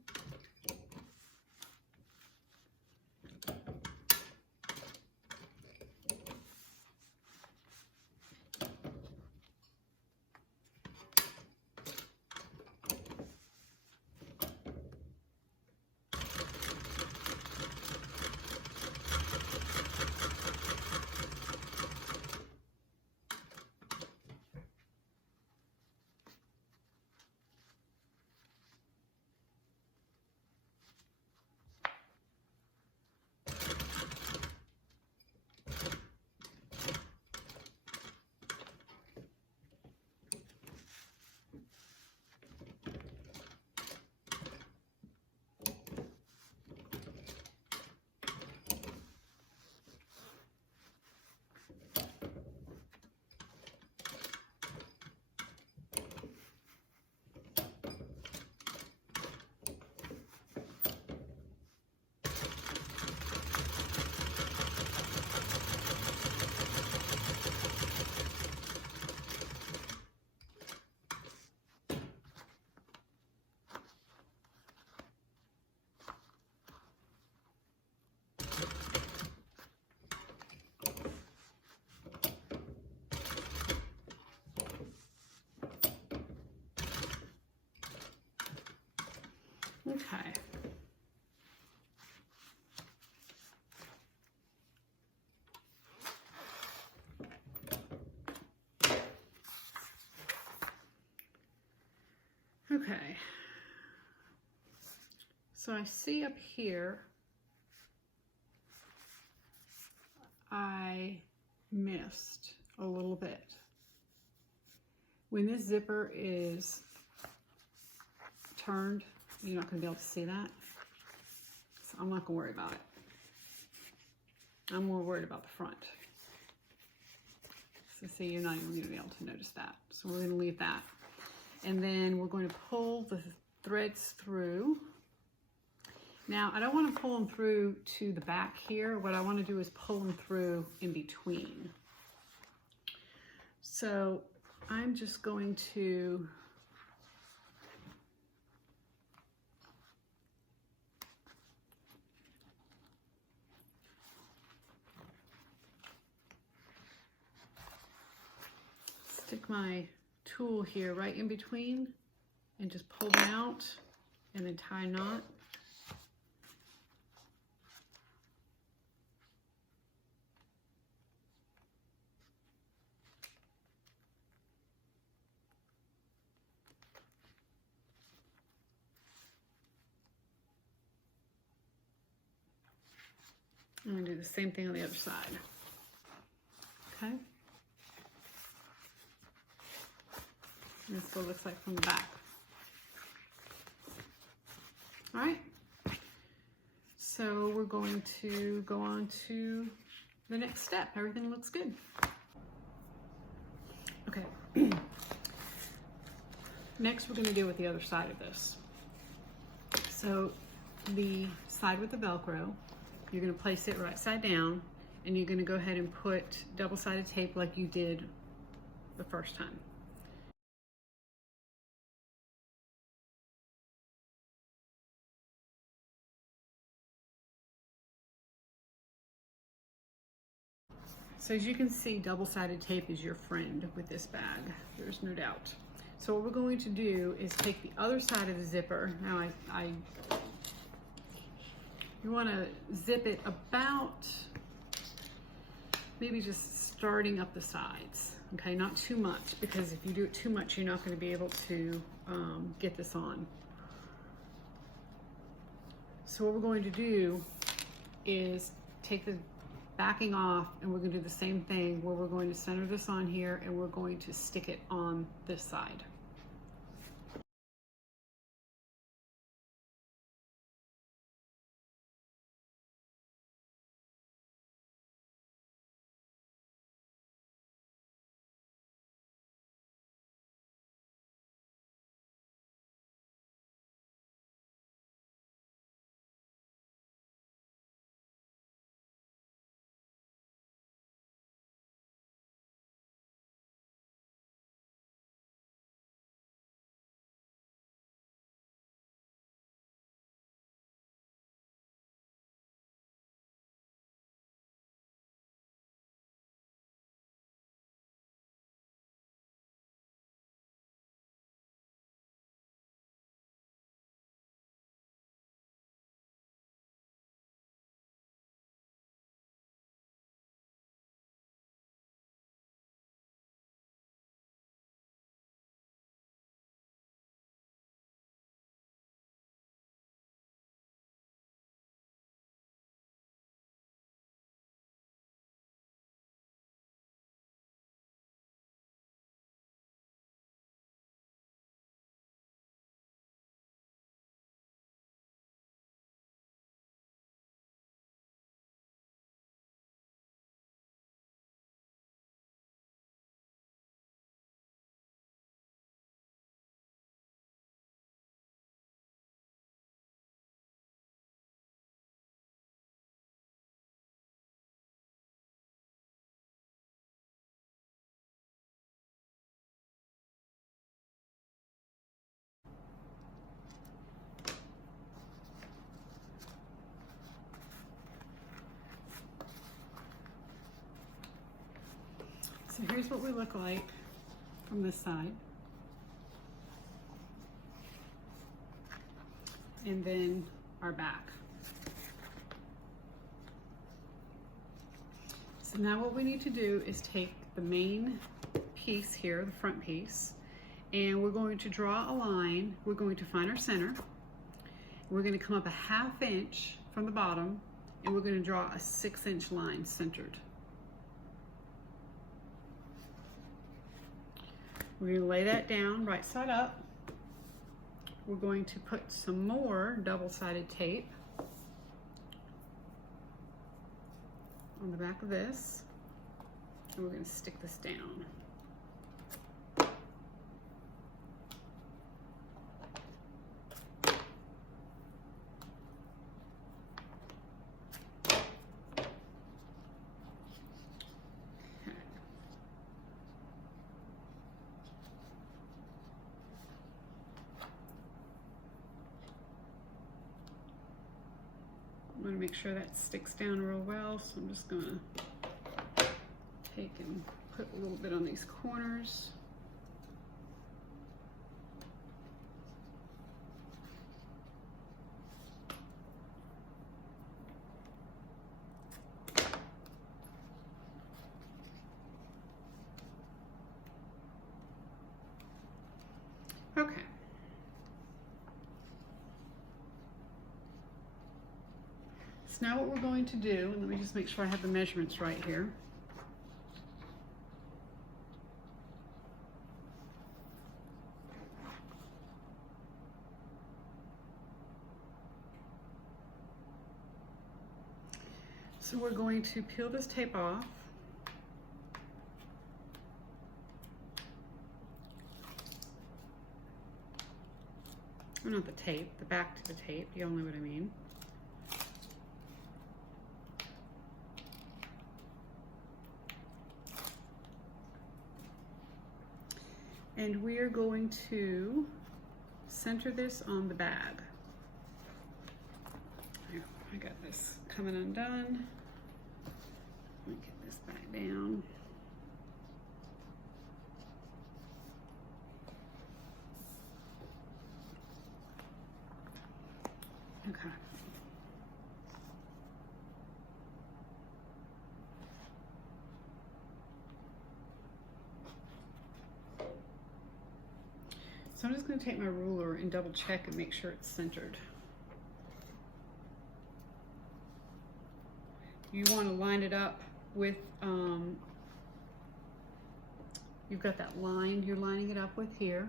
Okay. Okay. So I see up here, I missed a little bit. When this zipper is turned, you're not going to be able to see that. So I'm not going to worry about it. I'm more worried about the front. So see, you're not even going to be able to notice that. So we're going to leave that. And then we're going to pull the threads through. Now, I don't want to pull them through to the back here. What I want to do is pull them through in between. So I'm just going to stick my tool here right in between and just pull them out and then tie a knot. I'm going to do the same thing on the other side. Okay. And this is what it looks like from the back. All right. So we're going to go on to the next step. Everything looks good. Okay. Next, we're going to deal with the other side of this. So the side with the Velcro, you're going to place it right side down, and you're going to go ahead and put double-sided tape like you did the first time. So as you can see, double-sided tape is your friend with this bag. There's no doubt. So what we're going to do is take the other side of the zipper. Now you want to zip it about maybe just starting up the sides. Okay, not too much, because if you do it too much, you're not going to be able to get this on. So what we're going to do is take the backing off, and we're going to do the same thing where we're going to center this on here, and we're going to stick it on this side. So here's what we look like from this side. And then our back. So now what we need to do is take the main piece here, the front piece, and we're going to draw a line. We're going to find our center. We're going to come up a 1/2 inch from the bottom, and we're going to draw a 6-inch line centered. We're going to lay that down right side up. We're going to put some more double-sided tape on the back of this, and we're going to stick this down. I'm going to make sure that sticks down real well, so I'm just going to take and put a little bit on these corners. Okay. So now what we're going to do, and let me just make sure I have the measurements right here. So we're going to peel this tape off. Or not the tape, the back to the tape, you all know what I mean. And we are going to center this on the bag. I got this coming undone. Let me get this back down. Okay. So I'm just going to take my ruler and double check and make sure it's centered. You want to line it up with, you've got that line you're lining it up with here.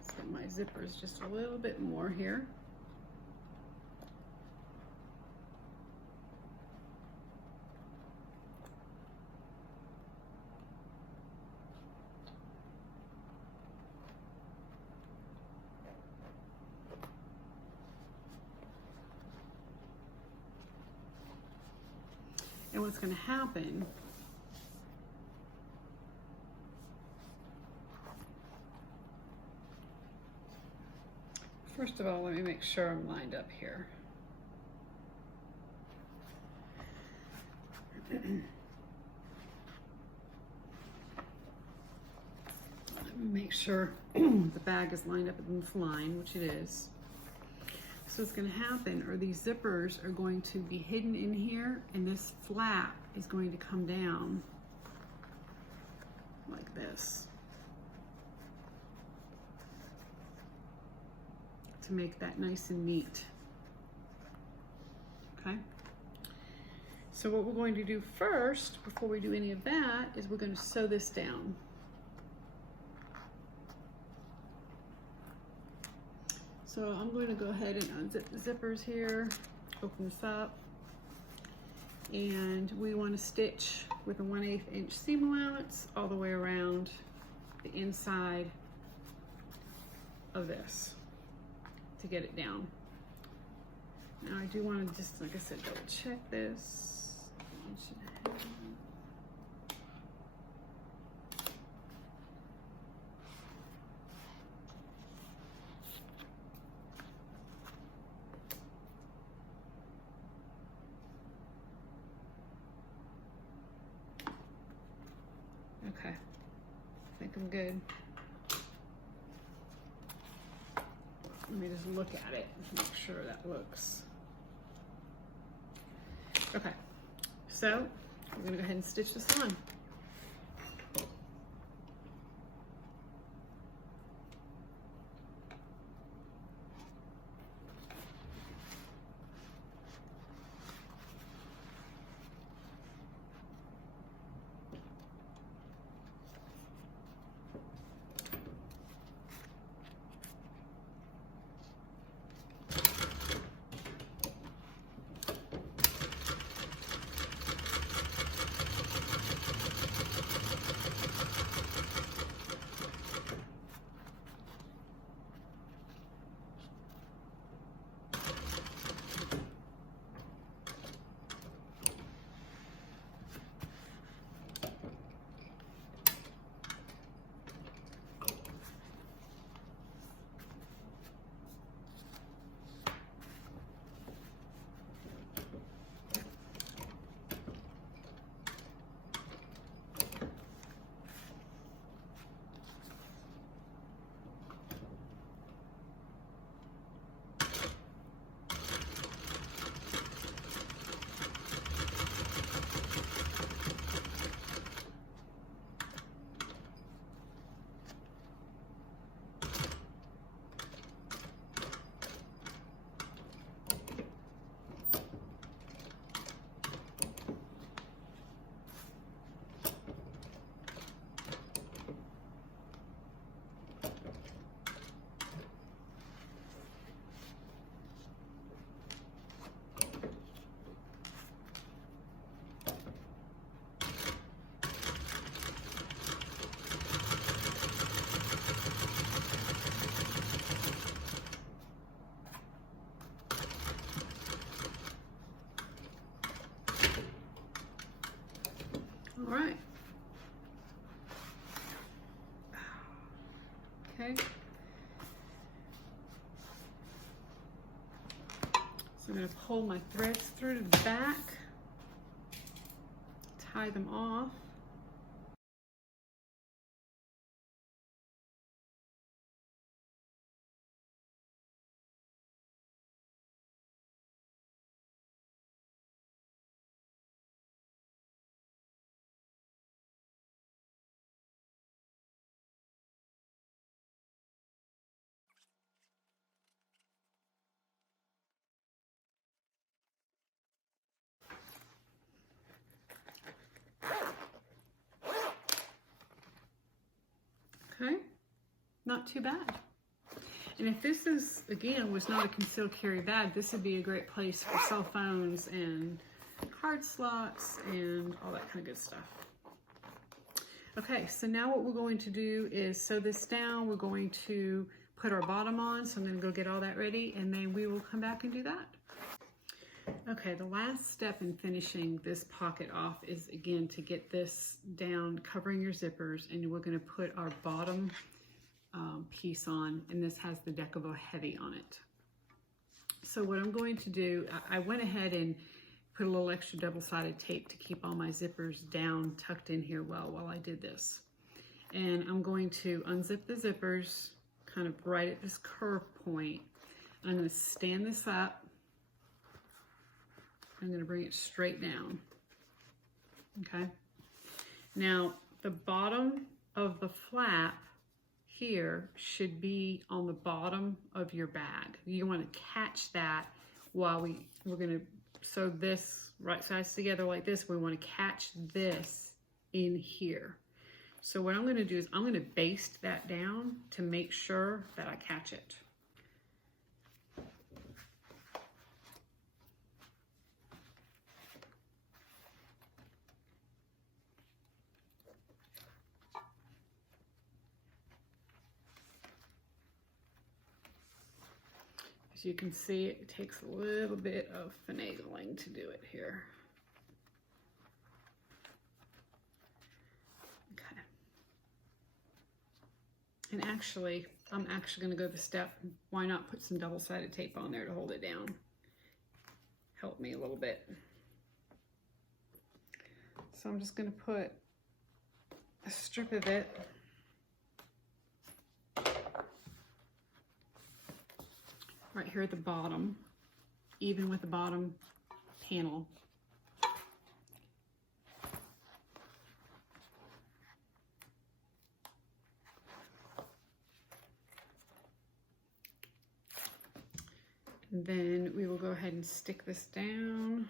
Set my zippers just a little bit more here. And what's going to happen first of all, let me make sure I'm lined up here. Let me make sure the bag is lined up in this line, which it is. So what's going to happen are these zippers are going to be hidden in here, and this flap is going to come down like this to make that nice and neat. Okay. So what we're going to do first, before we do any of that, is we're going to sew this down. So I'm going to go ahead and unzip the zippers here, open this up, and we want to stitch with a 1/8 inch seam allowance all the way around the inside of this to get it down. Now I do want to just, like I said, double check this. looking good. Let me just look at it and make sure that looks. Okay, so we're gonna go ahead and stitch this on. All right. Okay. So I'm going to pull my threads through to the back, tie them off. Okay, not too bad. And if this is, again, was not a concealed carry bag, this would be a great place for cell phones and card slots and all that kind of good stuff. Okay, so now what we're going to do is sew this down. We're going to put our bottom on, so I'm going to go get all that ready, and then we will come back and do that. Okay, the last step in finishing this pocket off is, again, to get this down, covering your zippers, and we're going to put our bottom piece on, and this has the Bodeeoh heavy on it. So what I'm going to do, I went ahead and put a little extra double-sided tape to keep all my zippers down, tucked in here well while I did this. And I'm going to unzip the zippers kind of right at this curve point. I'm going to stand this up. I'm going to bring it straight down. Okay. Now, the bottom of the flap here should be on the bottom of your bag. You want to catch that while we're going to sew this right sides together like this. We want to catch this in here. So what I'm going to do is I'm going to baste that down to make sure that I catch it. As you can see, it takes a little bit of finagling to do it here. Okay. And actually, I'm actually going to go the step, why not put some double-sided tape on there to hold it down? Help me a little bit. So I'm just going to put a strip of it right here at the bottom, even with the bottom panel. And then we will go ahead and stick this down.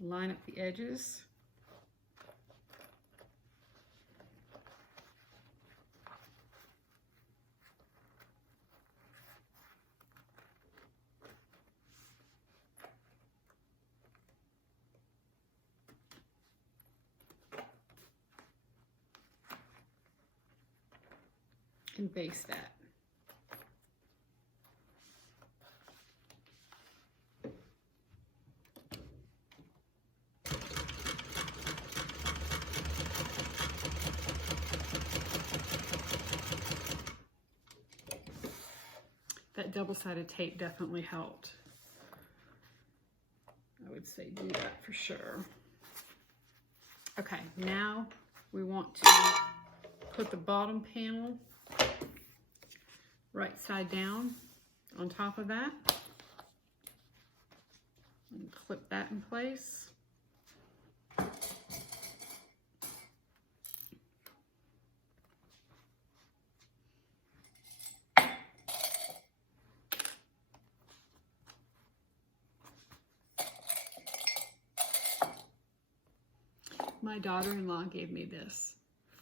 Line up the edges. And base that. That double-sided tape definitely helped. I would say do that for sure. Okay, now we want to put the bottom panel right side down on top of that and clip that in place. My daughter-in-law gave me this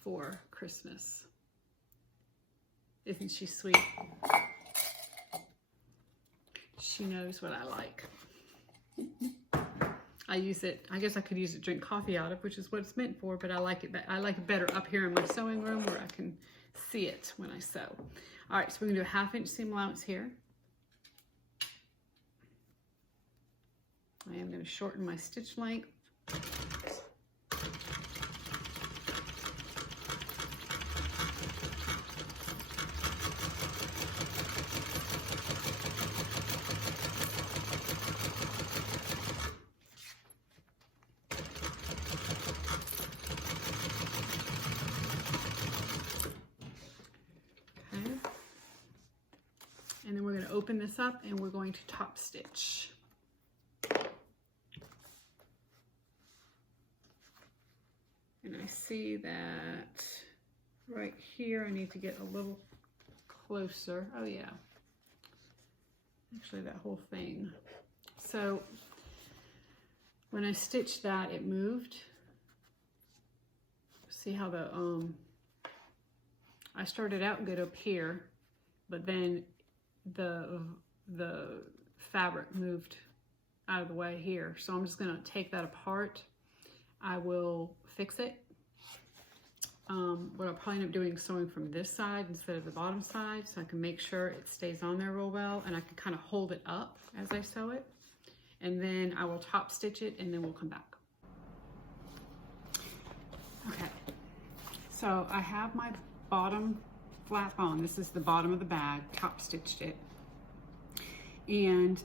for Christmas. Isn't she sweet? She knows what I like. I use it, I guess I could use it to drink coffee out of, which is what it's meant for, but I like it better up here in my sewing room where I can see it when I sew. All right, so we're gonna do a 1/2 inch seam allowance here. I am gonna shorten my stitch length. And then we're going to open this up and we're going to top stitch. And I see that right here I need to get a little closer. Oh yeah, actually that whole thing. So when I stitched that, it moved. See how the I started out good up here, but then the fabric moved out of the way here. So I'm just going to take that apart. I will fix it. What I'll probably end up doing is sewing from this side instead of the bottom side, so I can make sure it stays on there real well, and I can kind of hold it up as I sew it. And then I will top stitch it, and then we'll come back. Okay, so I have my bottom flap on. This is the bottom of the bag, top stitched it. And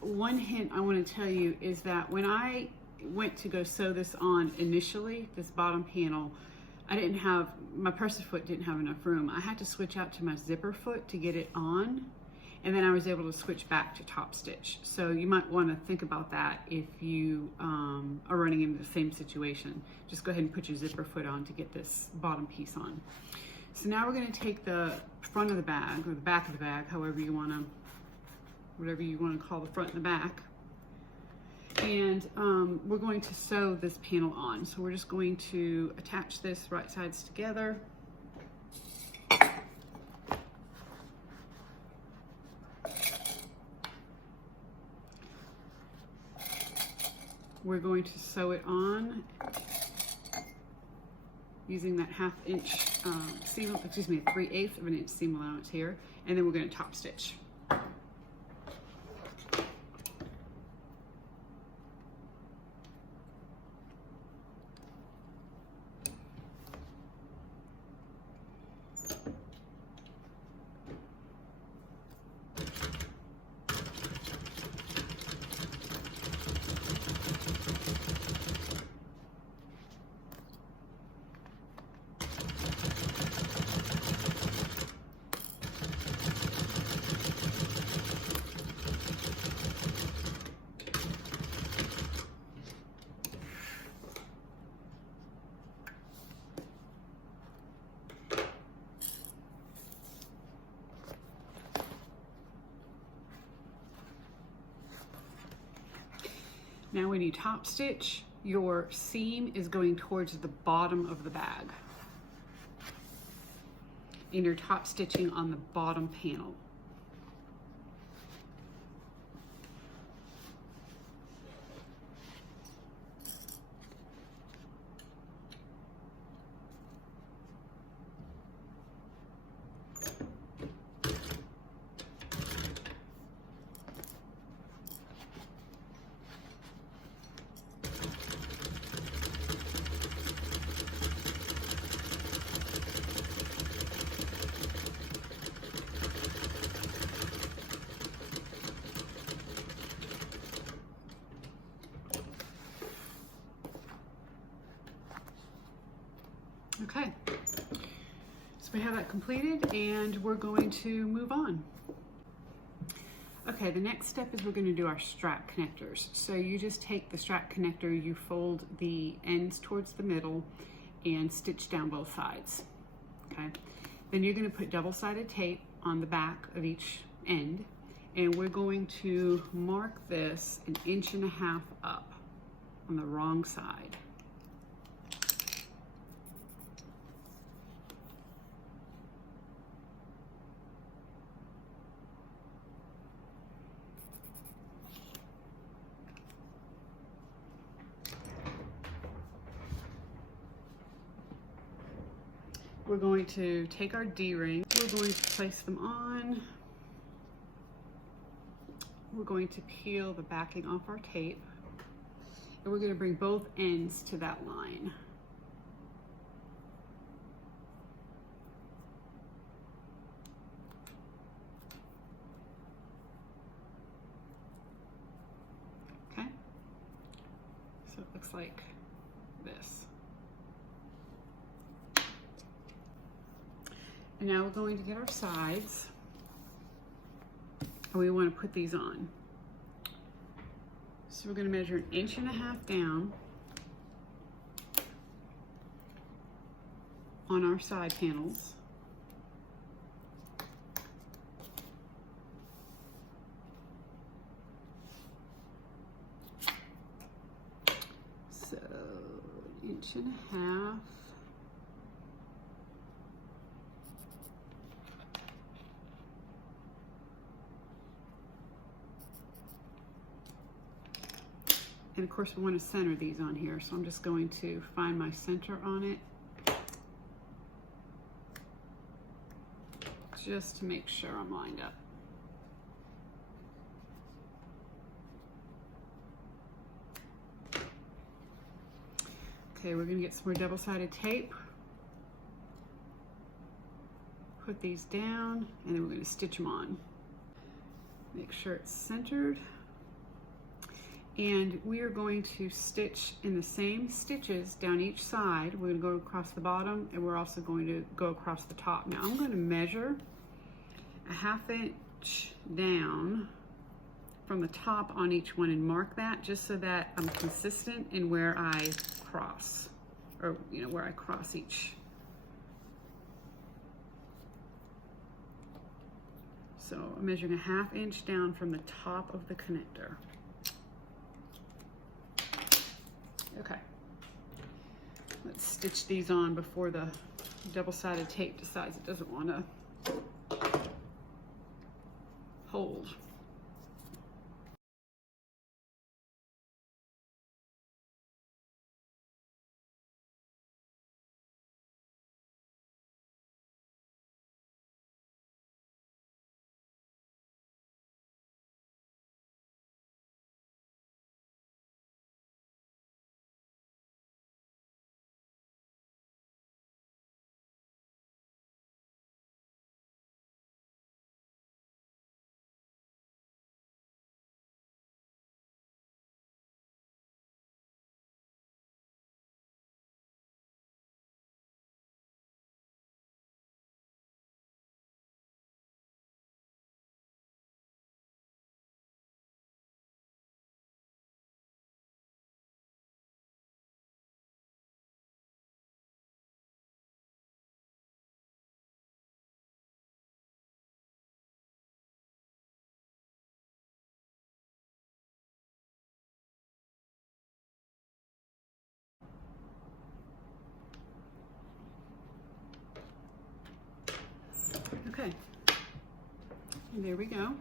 one hint I want to tell you is that when I went to go sew this on initially, this bottom panel, I didn't have, my purse foot didn't have enough room. I had to switch out to my zipper foot to get it on, and then I was able to switch back to top stitch. So you might want to think about that if you are running into the same situation. Just go ahead and put your zipper foot on to get this bottom piece on. So now we're going to take the front of the bag, or the back of the bag, however you want to, whatever you want to call the front and the back. And we're going to sew this panel on. So we're just going to attach this right sides together. We're going to sew it on using that 1/2 inch seam, excuse me, 3/8 of an inch seam allowance here, and then we're going to top stitch. Now when you top stitch, your seam is going towards the bottom of the bag. And you're top stitching on the bottom panel. Okay, so we have that completed and we're going to move on. Okay, the next step is we're going to do our strap connectors. So you just take the strap connector, you fold the ends towards the middle and stitch down both sides. Okay, then you're going to put double-sided tape on the back of each end, and we're going to mark this 1.5 inches up on the wrong side. We're going to take our D-ring, we're going to place them on. We're going to peel the backing off our tape, and we're going to bring both ends to that line. Okay, so it looks like this. And now we're going to get our sides, and we want to put these on. So we're going to measure 1.5 inches down on our side panels. So 1.5 inches. And of course we want to center these on here, so I'm just going to find my center on it just to make sure I'm lined up. Okay, we're going to get some more double-sided tape, put these down, and then we're going to stitch them on. Make sure it's centered. And we are going to stitch in the same stitches down each side. We're going to go across the bottom, and we're also going to go across the top. Now I'm going to measure 1/2 inch down from the top on each one and mark that, just so that I'm consistent in where I cross, or where I cross each. So I'm measuring 1/2 inch down from the top of the connector. Okay, let's stitch these on before the double-sided tape decides it doesn't want to hold. And there we go.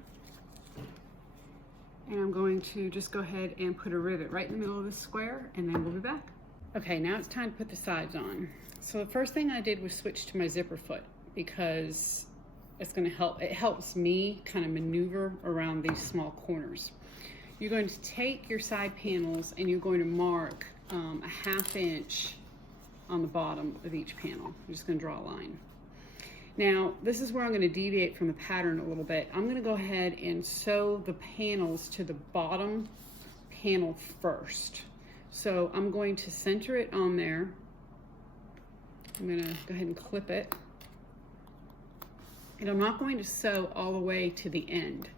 And I'm going to just go ahead and put a rivet right in the middle of the square, and then we'll be back. Okay, now it's time to put the sides on. So the first thing I did was switch to my zipper foot because it's going to help. It helps me kind of maneuver around these small corners. You're going to take your side panels and you're going to mark a 1/2 inch on the bottom of each panel. I'm just going to draw a line. Now, this is where I'm going to deviate from the pattern a little bit. I'm going to go ahead and sew the panels to the bottom panel first. So I'm going to center it on there. I'm going to go ahead and clip it. And I'm not going to sew all the way to the end.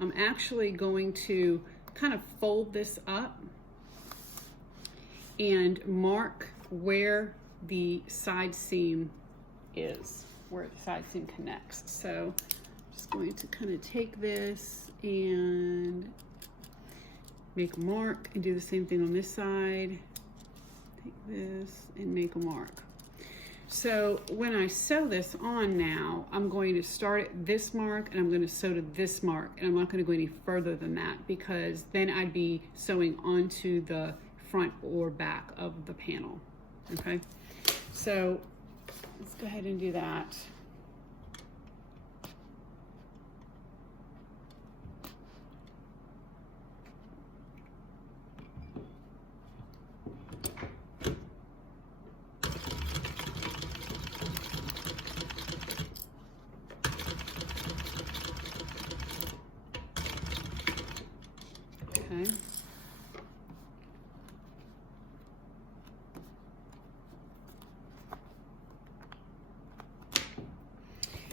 I'm actually going to kind of fold this up and mark where the side seam is, where the side seam connects. So I'm just going to kind of take this and make a mark and do the same thing on this side. Take this and make a mark. So when I sew this on now, I'm going to start at this mark and I'm going to sew to this mark, and I'm not going to go any further than that because then I'd be sewing onto the front or back of the panel. Okay, so let's go ahead and do that. Okay.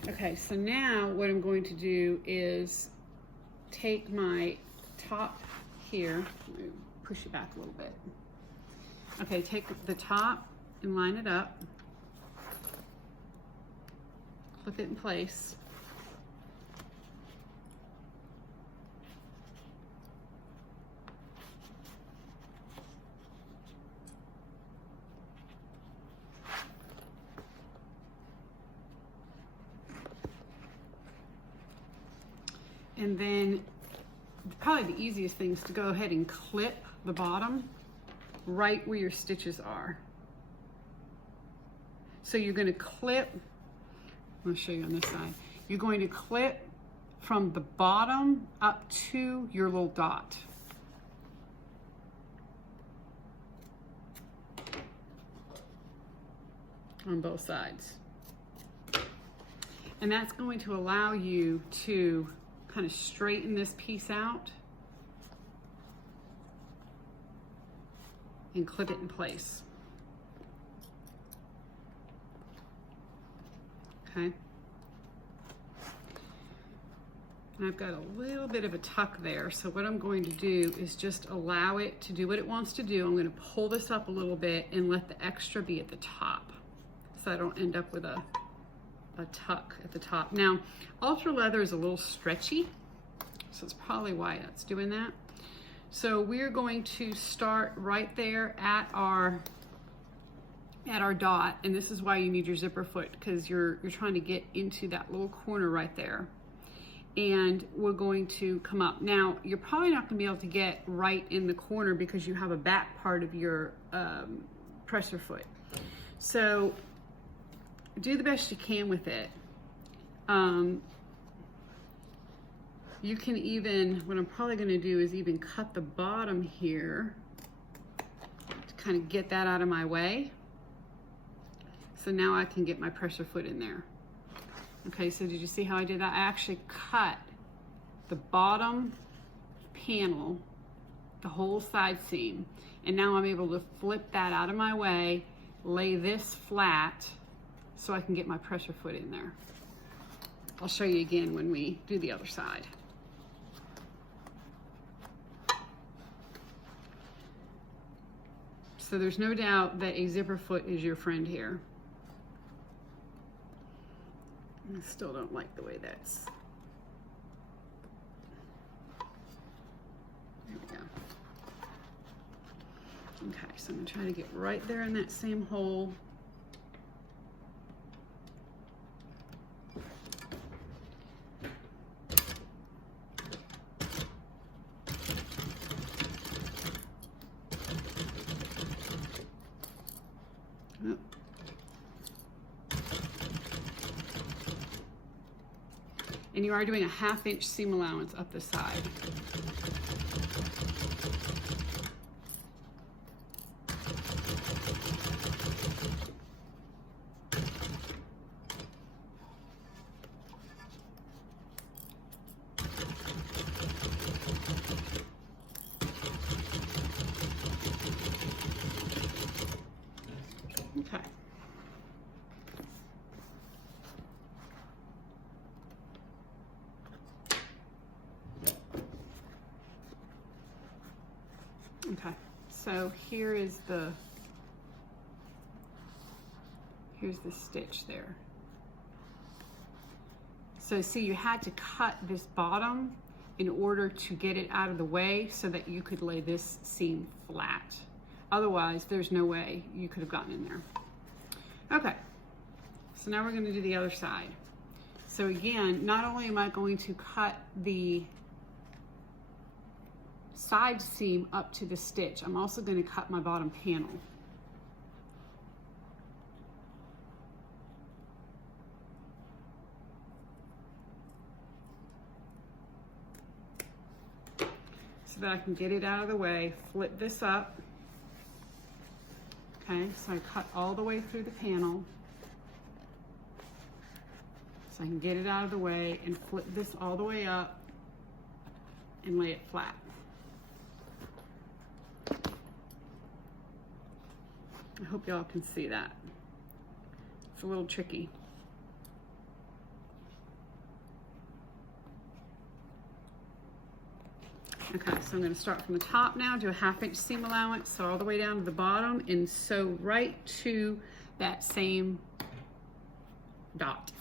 Okay, so now what I'm going to do is take my top here, push it back a little bit. Okay, take the top and line it up, clip it in place. And then probably the easiest thing is to go ahead and clip the bottom right where your stitches are. So you're going to clip, I'll show you on this side. You're going to clip from the bottom up to your little dot. On both sides. And that's going to allow you to kind of straighten this piece out and clip it in place. Okay. And I've got a little bit of a tuck there, so what I'm going to do is just allow it to do what it wants to do. I'm going to pull this up a little bit and let the extra be at the top so I don't end up with a tuck at the top. Now, ultra leather is a little stretchy, so it's probably why it's doing that. So we're going to start right there at our dot, and this is why you need your zipper foot, because you're trying to get into that little corner right there. And we're going to come up. Now, you're probably not going to be able to get right in the corner because you have a back part of your presser foot. So do the best you can with it. You can even, what I'm probably going to do is even cut the bottom here to kind of get that out of my way. So now I can get my presser foot in there. Okay, so did you see how I did that? I actually cut the bottom panel, the whole side seam, and now I'm able to flip that out of my way, lay this flat, so I can get my presser foot in there. I'll show you again when we do the other side. So there's no doubt that a zipper foot is your friend here. I still don't like the way that's. There we go. Okay, so I'm gonna try to get right there in that same hole. And you are doing a 1/2 inch seam allowance up the side. Okay. Okay, so here's the stitch there. So see, you had to cut this bottom in order to get it out of the way so that you could lay this seam flat. Otherwise, there's no way you could have gotten in there. Okay, so now we're going to do the other side. So again, not only am I going to cut the side seam up to the stitch, I'm also going to cut my bottom panel. So that I can get it out of the way, flip this up. Okay, so I cut all the way through the panel. So I can get it out of the way and flip this all the way up and lay it flat. I hope y'all can see that. It's a little tricky. Okay, so I'm going to start from the top now, do a 1/2 inch seam allowance, sew all the way down to the bottom, and sew right to that same dot.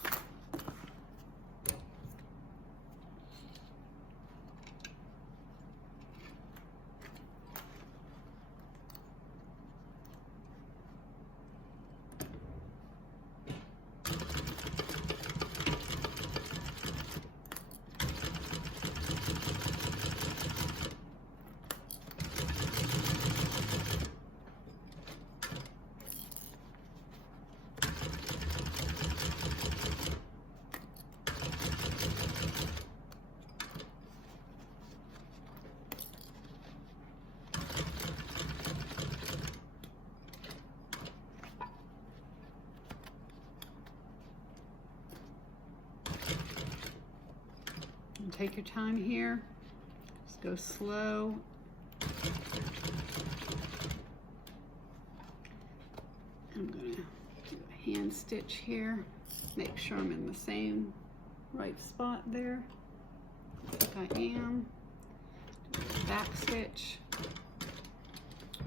Take your time here, just go slow. I'm gonna do a hand stitch here, make sure I'm in the same right spot there. I think I am. Do a back stitch.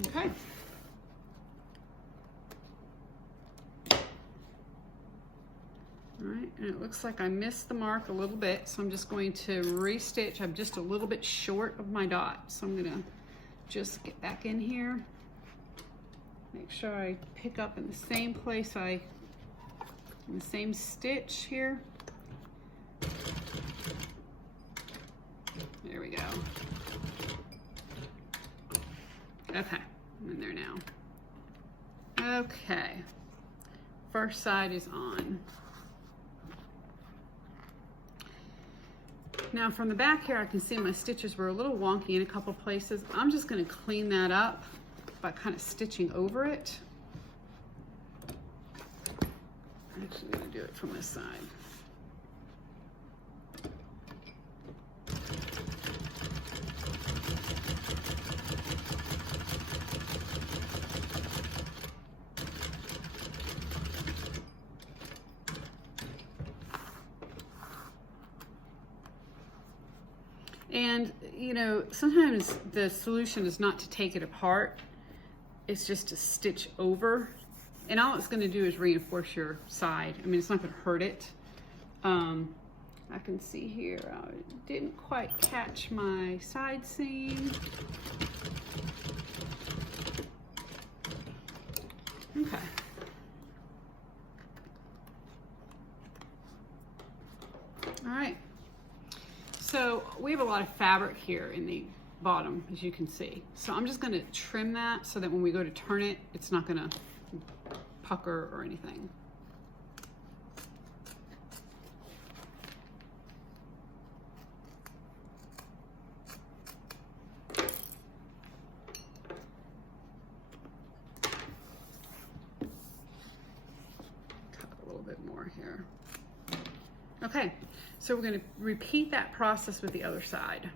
Okay. All right, and it looks like I missed the mark a little bit, so I'm just going to restitch. I'm just a little bit short of my dot, so I'm gonna just get back in here. Make sure I pick up in the same place in the same stitch here. There we go. Okay, I'm in there now. Okay, first side is on. Now from the back here, I can see my stitches were a little wonky in a couple places. I'm just going to clean that up by kind of stitching over it. I'm actually going to do it from this side. And, you know, sometimes the solution is not to take it apart. It's just to stitch over. And all it's going to do is reinforce your side. I mean, it's not going to hurt it. I can see here, I didn't quite catch my side seam. Okay. All right. So we have a lot of fabric here in the bottom, as you can see. So I'm just going to trim that so that when we go to turn it, it's not going to pucker or anything. Okay, so we're going to repeat that process with the other side.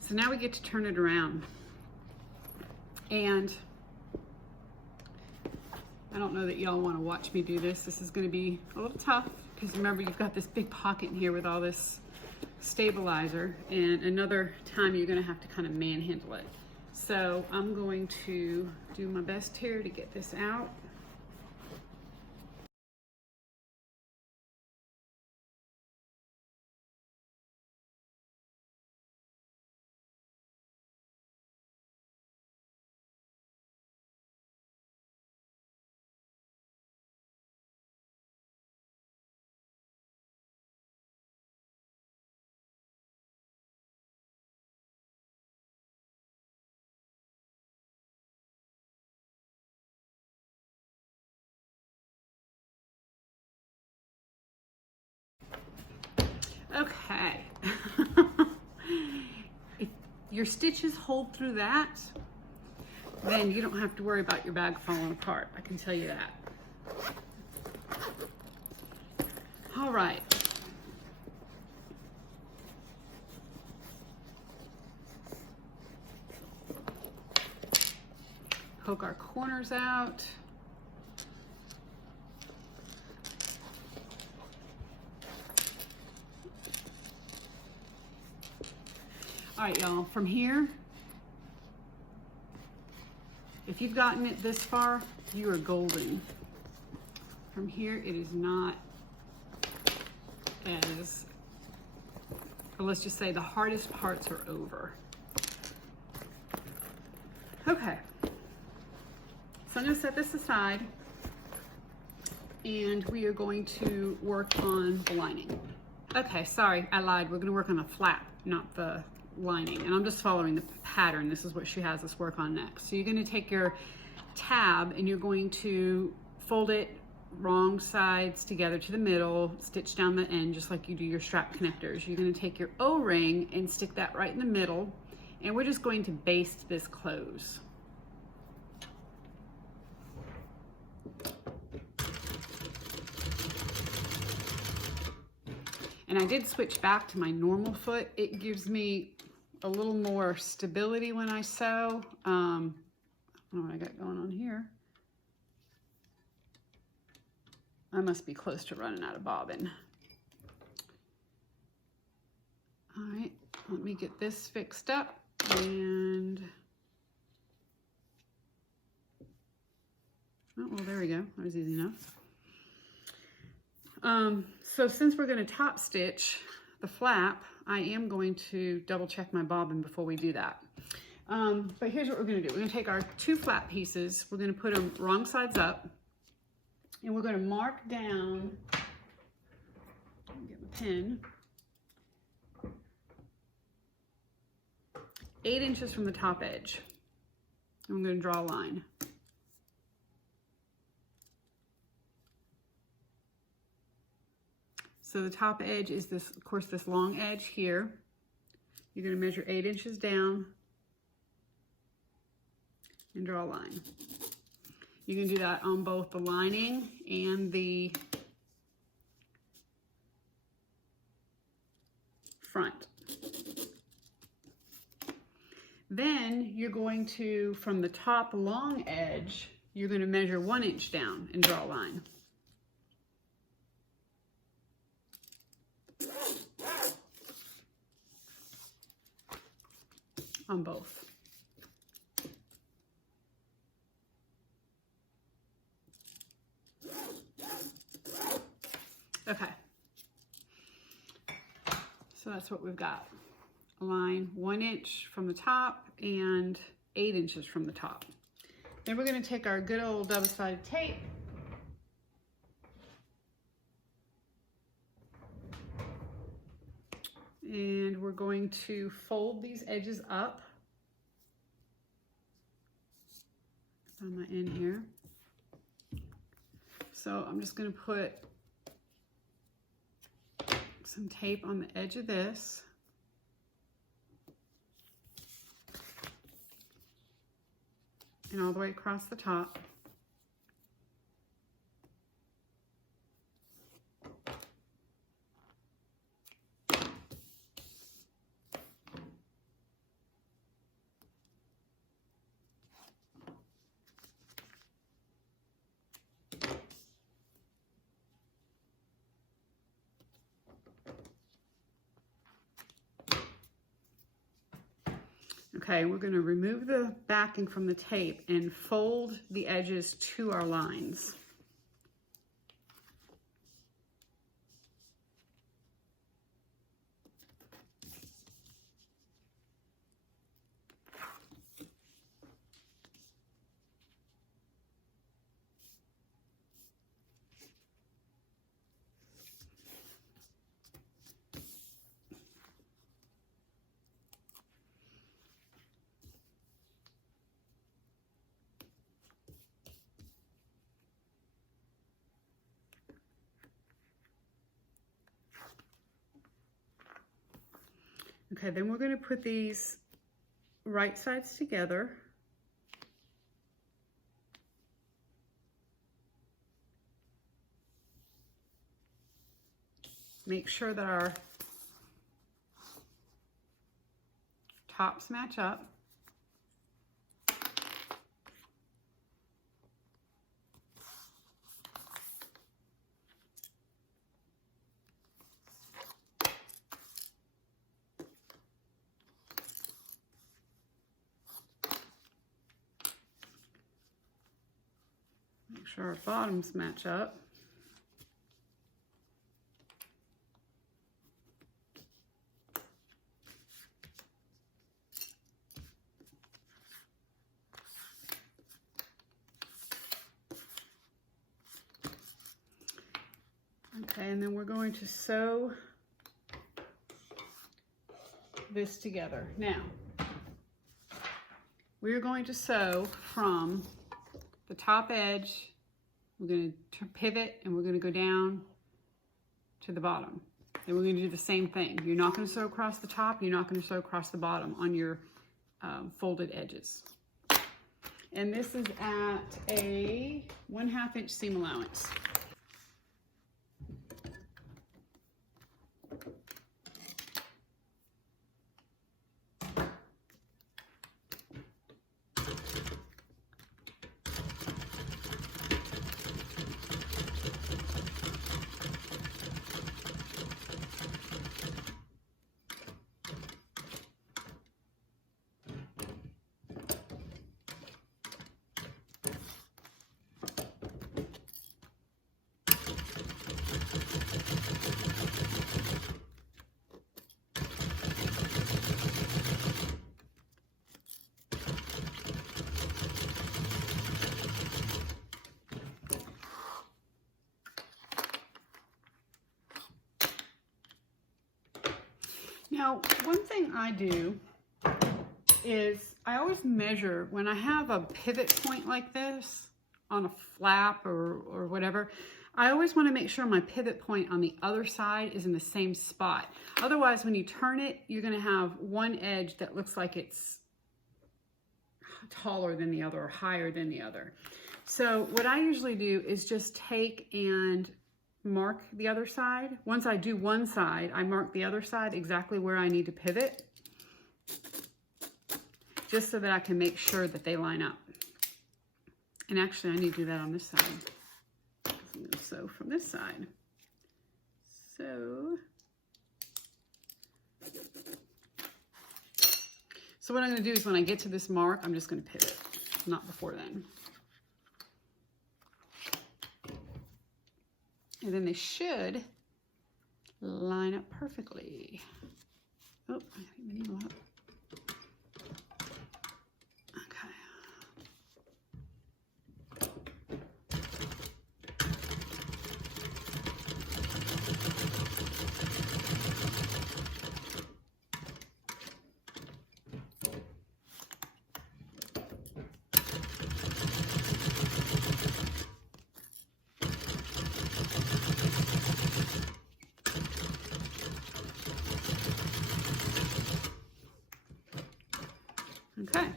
So now we get to turn it around. And I don't know that y'all want to watch me do this. This is going to be a little tough because remember, you've got this big pocket in here with all this stabilizer, and another time you're going to have to kind of manhandle it. So I'm going to do my best here to get this out. Okay. If your stitches hold through that, then you don't have to worry about your bag falling apart. I can tell you that. All right. Poke our corners out. All right, y'all, from here, if you've gotten it this far, you are golden. From here, it is not as, or let's just say the hardest parts are over. Okay, so I'm gonna set this aside and we are going to work on the lining. Okay, sorry, I lied. We're gonna work on the flap, not the lining, and I'm just following the pattern. This is what she has us work on next. So you're going to take your tab and you're going to fold it wrong sides together to the middle, stitch down the end just like you do your strap connectors. You're going to take your O-ring and stick that right in the middle, and we're just going to baste this close. And I did switch back to my normal foot. It gives me a little more stability when I sew. I don't know what I got going on here. I must be close to running out of bobbin. All right, let me get this fixed up, and oh, well, there we go. That was easy enough. So since we're going to top stitch the flap, I am going to double check my bobbin before we do that. But here's what we're going to do. We're going to take our two flap pieces, we're going to put them wrong sides up, and we're going to mark down, get my pen, 8 inches from the top edge. I'm going to draw a line. So the top edge is this, of course, this long edge here. You're going to measure 8 inches down and draw a line. You can do that on both the lining and the front. Then you're going to, from the top long edge, you're going to measure 1 inch down and draw a line. On both. Okay. So that's what we've got. A line 1 inch from the top and 8 inches from the top. Then we're going to take our good old double-sided tape and we're going to fold these edges up. On my end here. So I'm just going to put some tape on the edge of this. And all the way across the top. Okay, we're going to remove the backing from the tape and fold the edges to our lines. Okay, then we're going to put these right sides together. Make sure that our tops match up. Make sure our bottoms match up. Okay, and then we're going to sew this together. Now, we're going to sew from the top edge. We're going to pivot and we're going to go down to the bottom. And we're going to do the same thing. You're not going to sew across the top. You're not going to sew across the bottom on your folded edges. And this is at a 1/2 inch seam allowance. Now, one thing I do is I always measure when I have a pivot point like this on a flap or whatever, I always want to make sure my pivot point on the other side is in the same spot. Otherwise, when you turn it, you're going to have one edge that looks like it's taller than the other or higher than the other. So what I usually do is just take and mark the other side. Once I do one side, I mark the other side exactly where I need to pivot, just so that I can make sure that they line up. And actually, I need to do that on this side. I'm going to sew from this side. So what I'm going to do is when I get to this mark, I'm just going to pivot, not before then. And then they should line up perfectly. Oh, I didn't even needle up. Okay.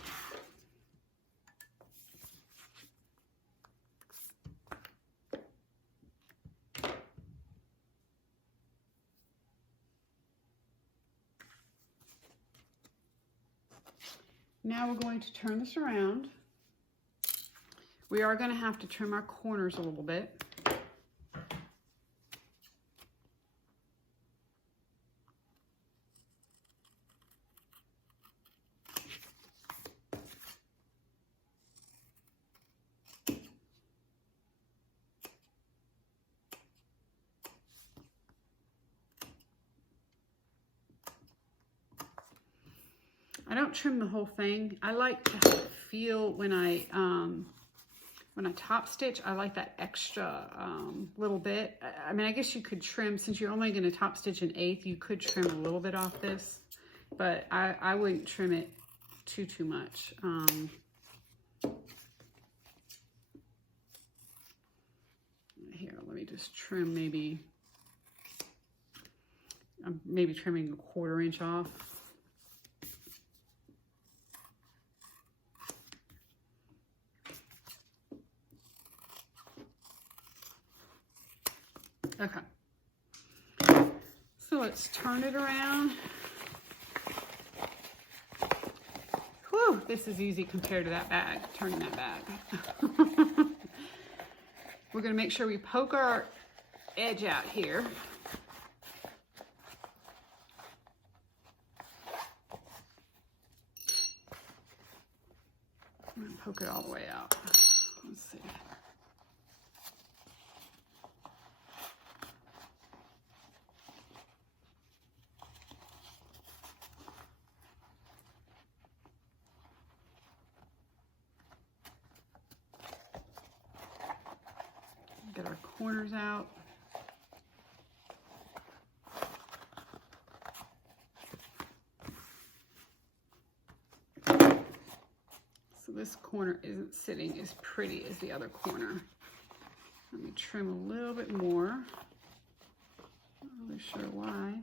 Now we're going to turn this around. We are going to have to trim our corners a little bit. I don't trim the whole thing. I like to feel when I top stitch, I like that extra little bit. I mean, I guess you could trim, since you're only going to top stitch an eighth, you could trim a little bit off this, but I wouldn't trim it too much. Here, let me just trim maybe, I'm maybe trimming a 1/4 inch off. Okay, so let's turn it around. Whew, this is easy compared to that bag, turning that bag. We're going to make sure we poke our edge out here. I'm going to poke it all the way out. Let's see. Get our corners out. So this corner isn't sitting as pretty as the other corner. Let me trim a little bit more. Not really sure why.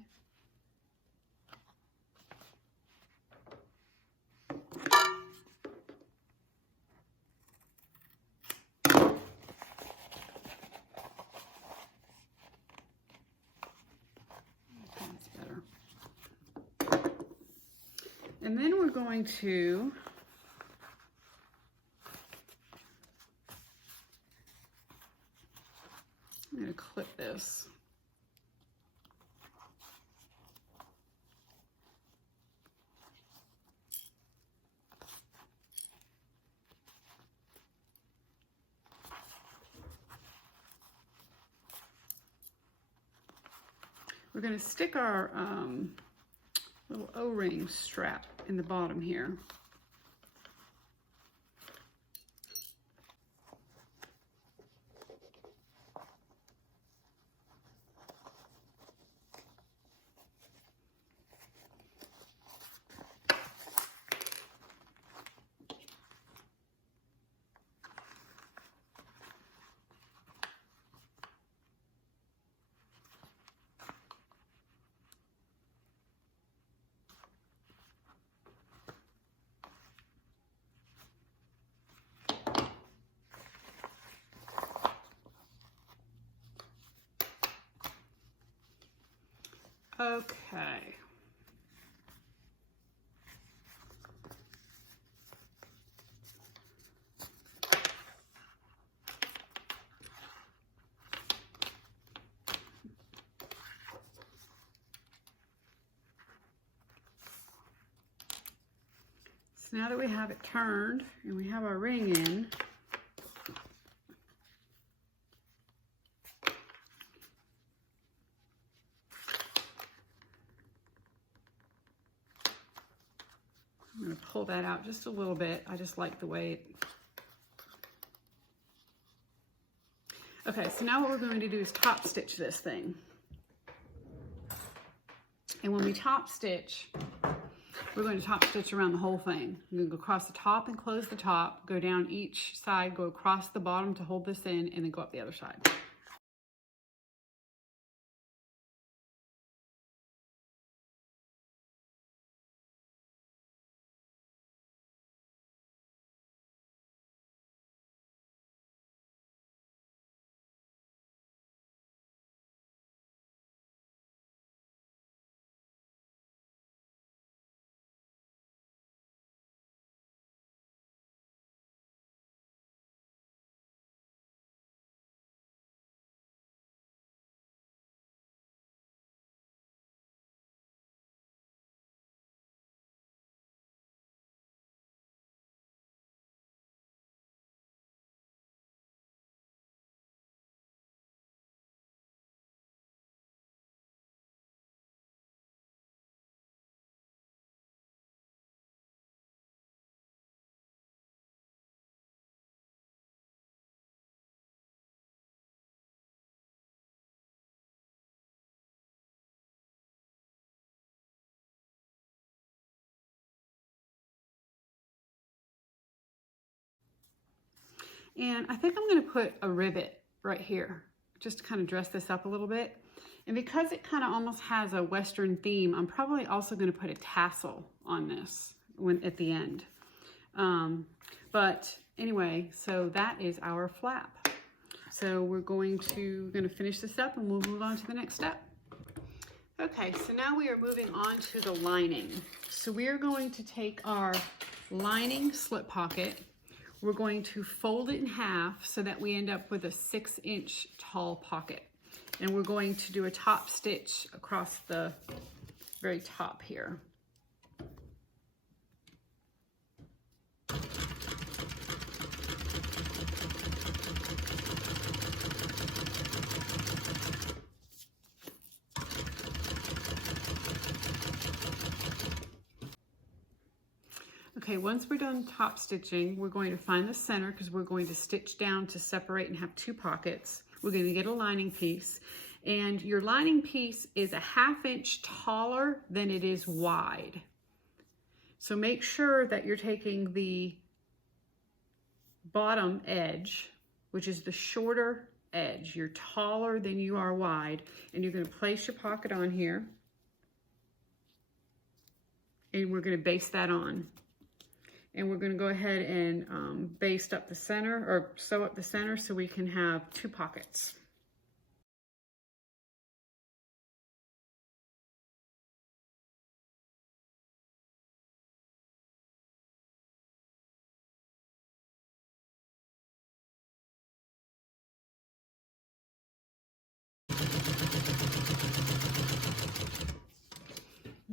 And then we're going to clip this. We're going to stick our little O-ring strap in the bottom here. Okay. So now that we have it turned and we have our ring in, I'm going to pull that out just a little bit. I just like the way it... Okay, so now what we're going to do is top stitch this thing. And when we top stitch, we're going to top stitch around the whole thing. You're going to go across the top and close the top, go down each side, go across the bottom to hold this in, and then go up the other side. And I think I'm going to put a rivet right here, just to kind of dress this up a little bit. And because it kind of almost has a Western theme, I'm probably also going to put a tassel on this at the end. But anyway, so that is our flap. So we're going to finish this up and we'll move on to the next step. Okay, so now we are moving on to the lining. So we are going to take our lining slip pocket. We're going to fold it in half so that we end up with a 6-inch tall pocket. And we're going to do a top stitch across the very top here. Okay, once we're done top stitching, we're going to find the center because we're going to stitch down to separate and have 2 pockets. We're going to get a lining piece, and your lining piece is a 1/2 inch taller than it is wide. So make sure that you're taking the bottom edge, which is the shorter edge. You're taller than you are wide, and you're going to place your pocket on here, and we're going to baste that on. And we're going to go ahead and baste up the center, or sew up the center, so we can have 2 pockets.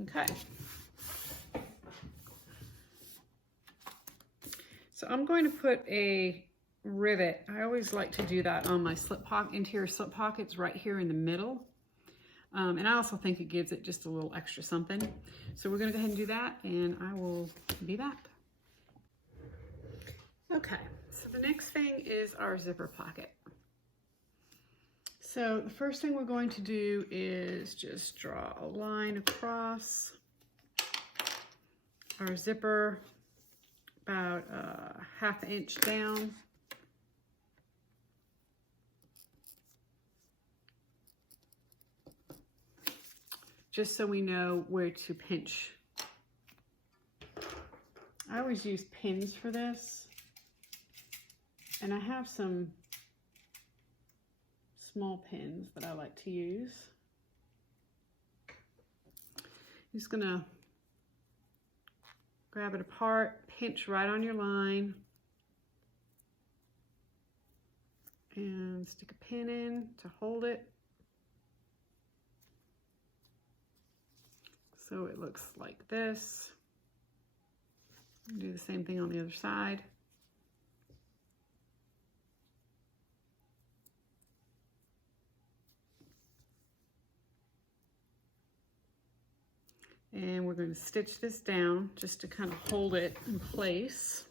Okay. So I'm going to put a rivet. I always like to do that on my interior slip pockets right here in the middle. And I also think it gives it just a little extra something. So we're going to go ahead and do that, and I will be back. Okay, so the next thing is our zipper pocket. So the first thing we're going to do is just draw a line across our zipper about a 1/2 inch down. Just so we know where to pinch. I always use pins for this, and I have some small pins that I like to use. just gonna grab it apart, pinch right on your line, and stick a pin in to hold it. So it looks like this. Do the same thing on the other side. And we're going to stitch this down just to kind of hold it in place.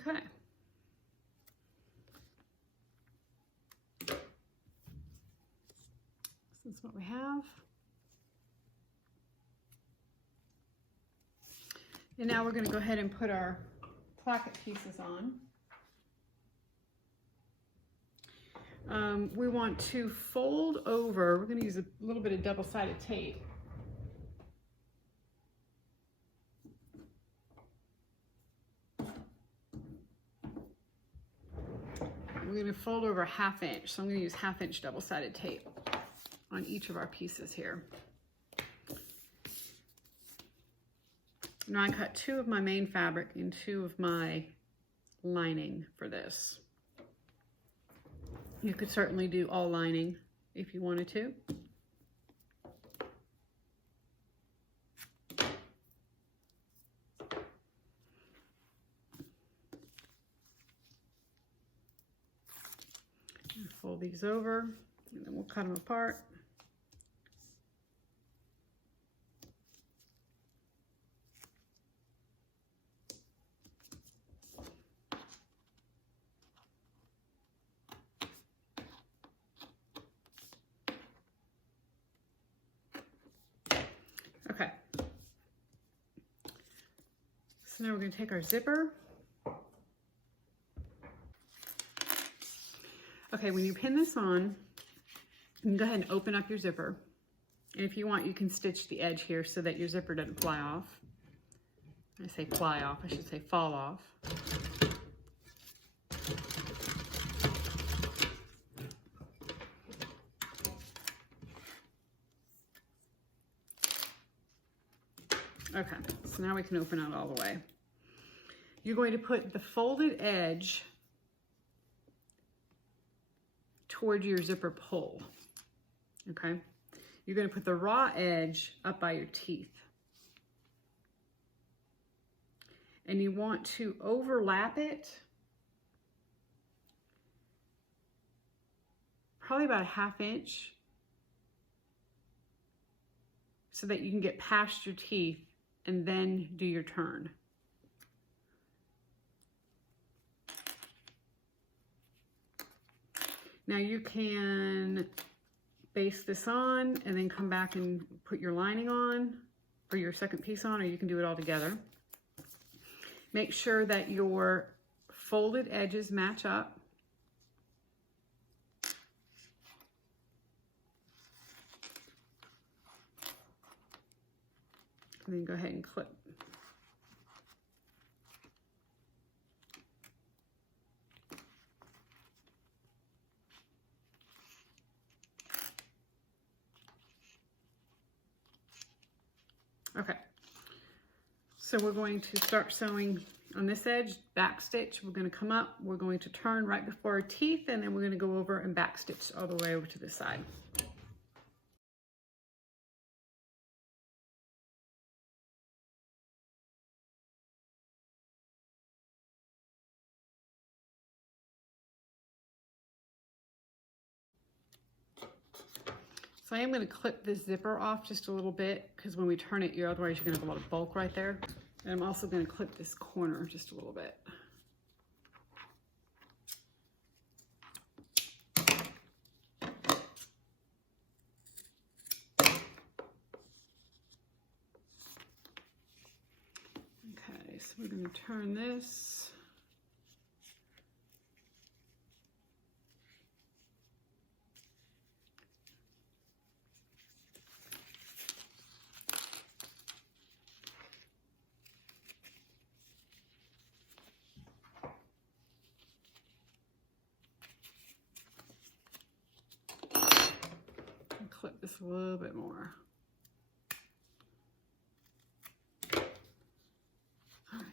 Okay. This is what we have. And now we're going to go ahead and put our placket pieces on. We want to fold over. We're going to use a little bit of double-sided tape. We're going to fold over 1/2 inch. So I'm going to use 1/2 inch double-sided tape on each of our pieces here. Now I cut 2 of my main fabric and 2 of my lining for this. You could certainly do all lining if you wanted to. Fold these over, and then we'll cut them apart. Okay. So now we're going to take our zipper. Okay, when you pin this on, you can go ahead and open up your zipper. And if you want, you can stitch the edge here so that your zipper doesn't fly off. I say fly off, I should say fall off. Okay, so now we can open it all the way. You're going to put the folded edge toward your zipper pull, okay? You're going to put the raw edge up by your teeth. And you want to overlap it probably about 1/2 inch so that you can get past your teeth and then do your turn. Now you can baste this on and then come back and put your lining on or your second piece on, or you can do it all together. Make sure that your folded edges match up. And then go ahead and clip. Okay, so we're going to start sewing on this edge, back stitch. We're going to come up, we're going to turn right before our teeth, and then we're going to go over and back stitch all the way over to this side. So I am going to clip this zipper off just a little bit because when we turn it, otherwise you're going to have a lot of bulk right there. And I'm also going to clip this corner just a little bit. Okay, so we're going to turn this. Clip this a little bit more. All right.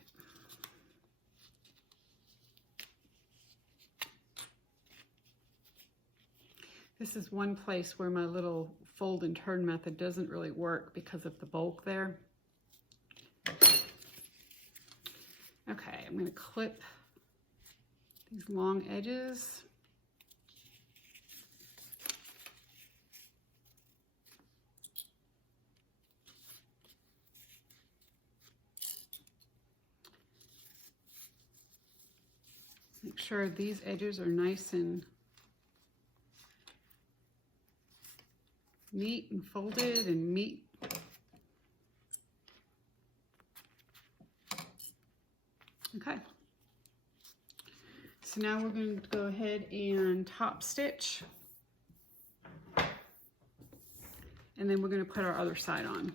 This is one place where my little fold and turn method doesn't really work because of the bulk there. Okay, I'm going to clip these long edges. Make sure these edges are nice and neat and folded and neat. Okay. So now we're going to go ahead and top stitch. And then we're going to put our other side on.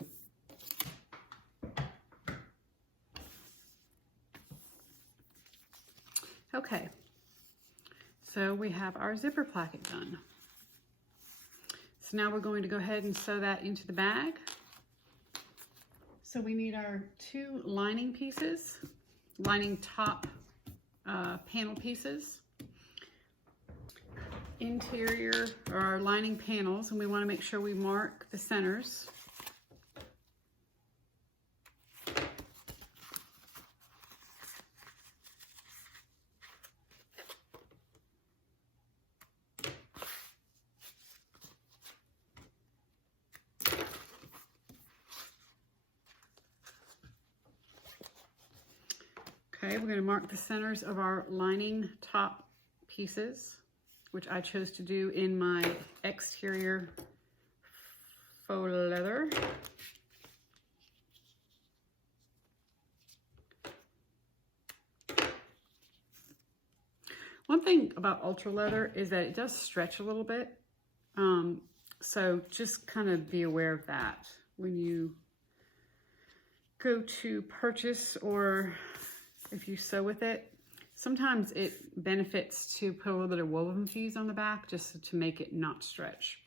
Okay, so we have our zipper placket done. So now we're going to go ahead and sew that into the bag. So we need our 2 lining pieces, lining top panel pieces, interior or our lining panels, and we want to make sure we mark the centers. Okay, we're going to mark the centers of our lining top pieces, which I chose to do in my exterior faux leather. One thing about ultra leather is that it does stretch a little bit. So just kind of be aware of that when you go to purchase, or if you sew with it. Sometimes it benefits to put a little bit of woven fuse on the back just to make it not stretch.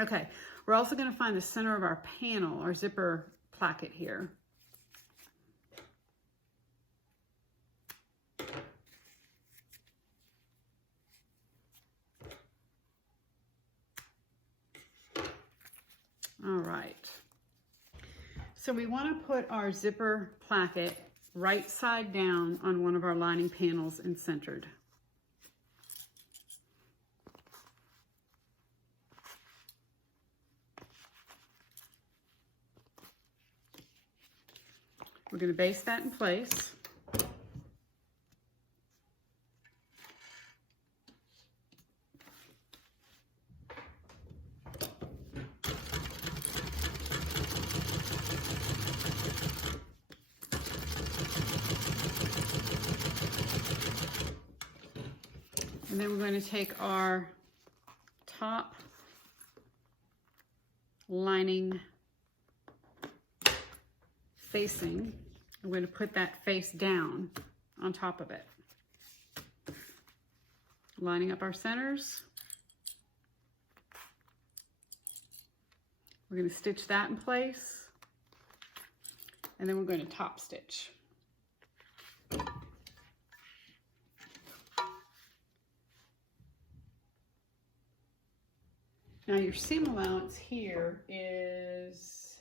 Okay, we're also going to find the center of our panel, our zipper placket here. All right. So we want to put our zipper placket right side down on one of our lining panels and centered. We're going to base that in place. And then we're going to take our top lining facing, we're going to put that face down on top of it. Lining up our centers. We're going to stitch that in place. And then we're going to top stitch. Now your seam allowance here is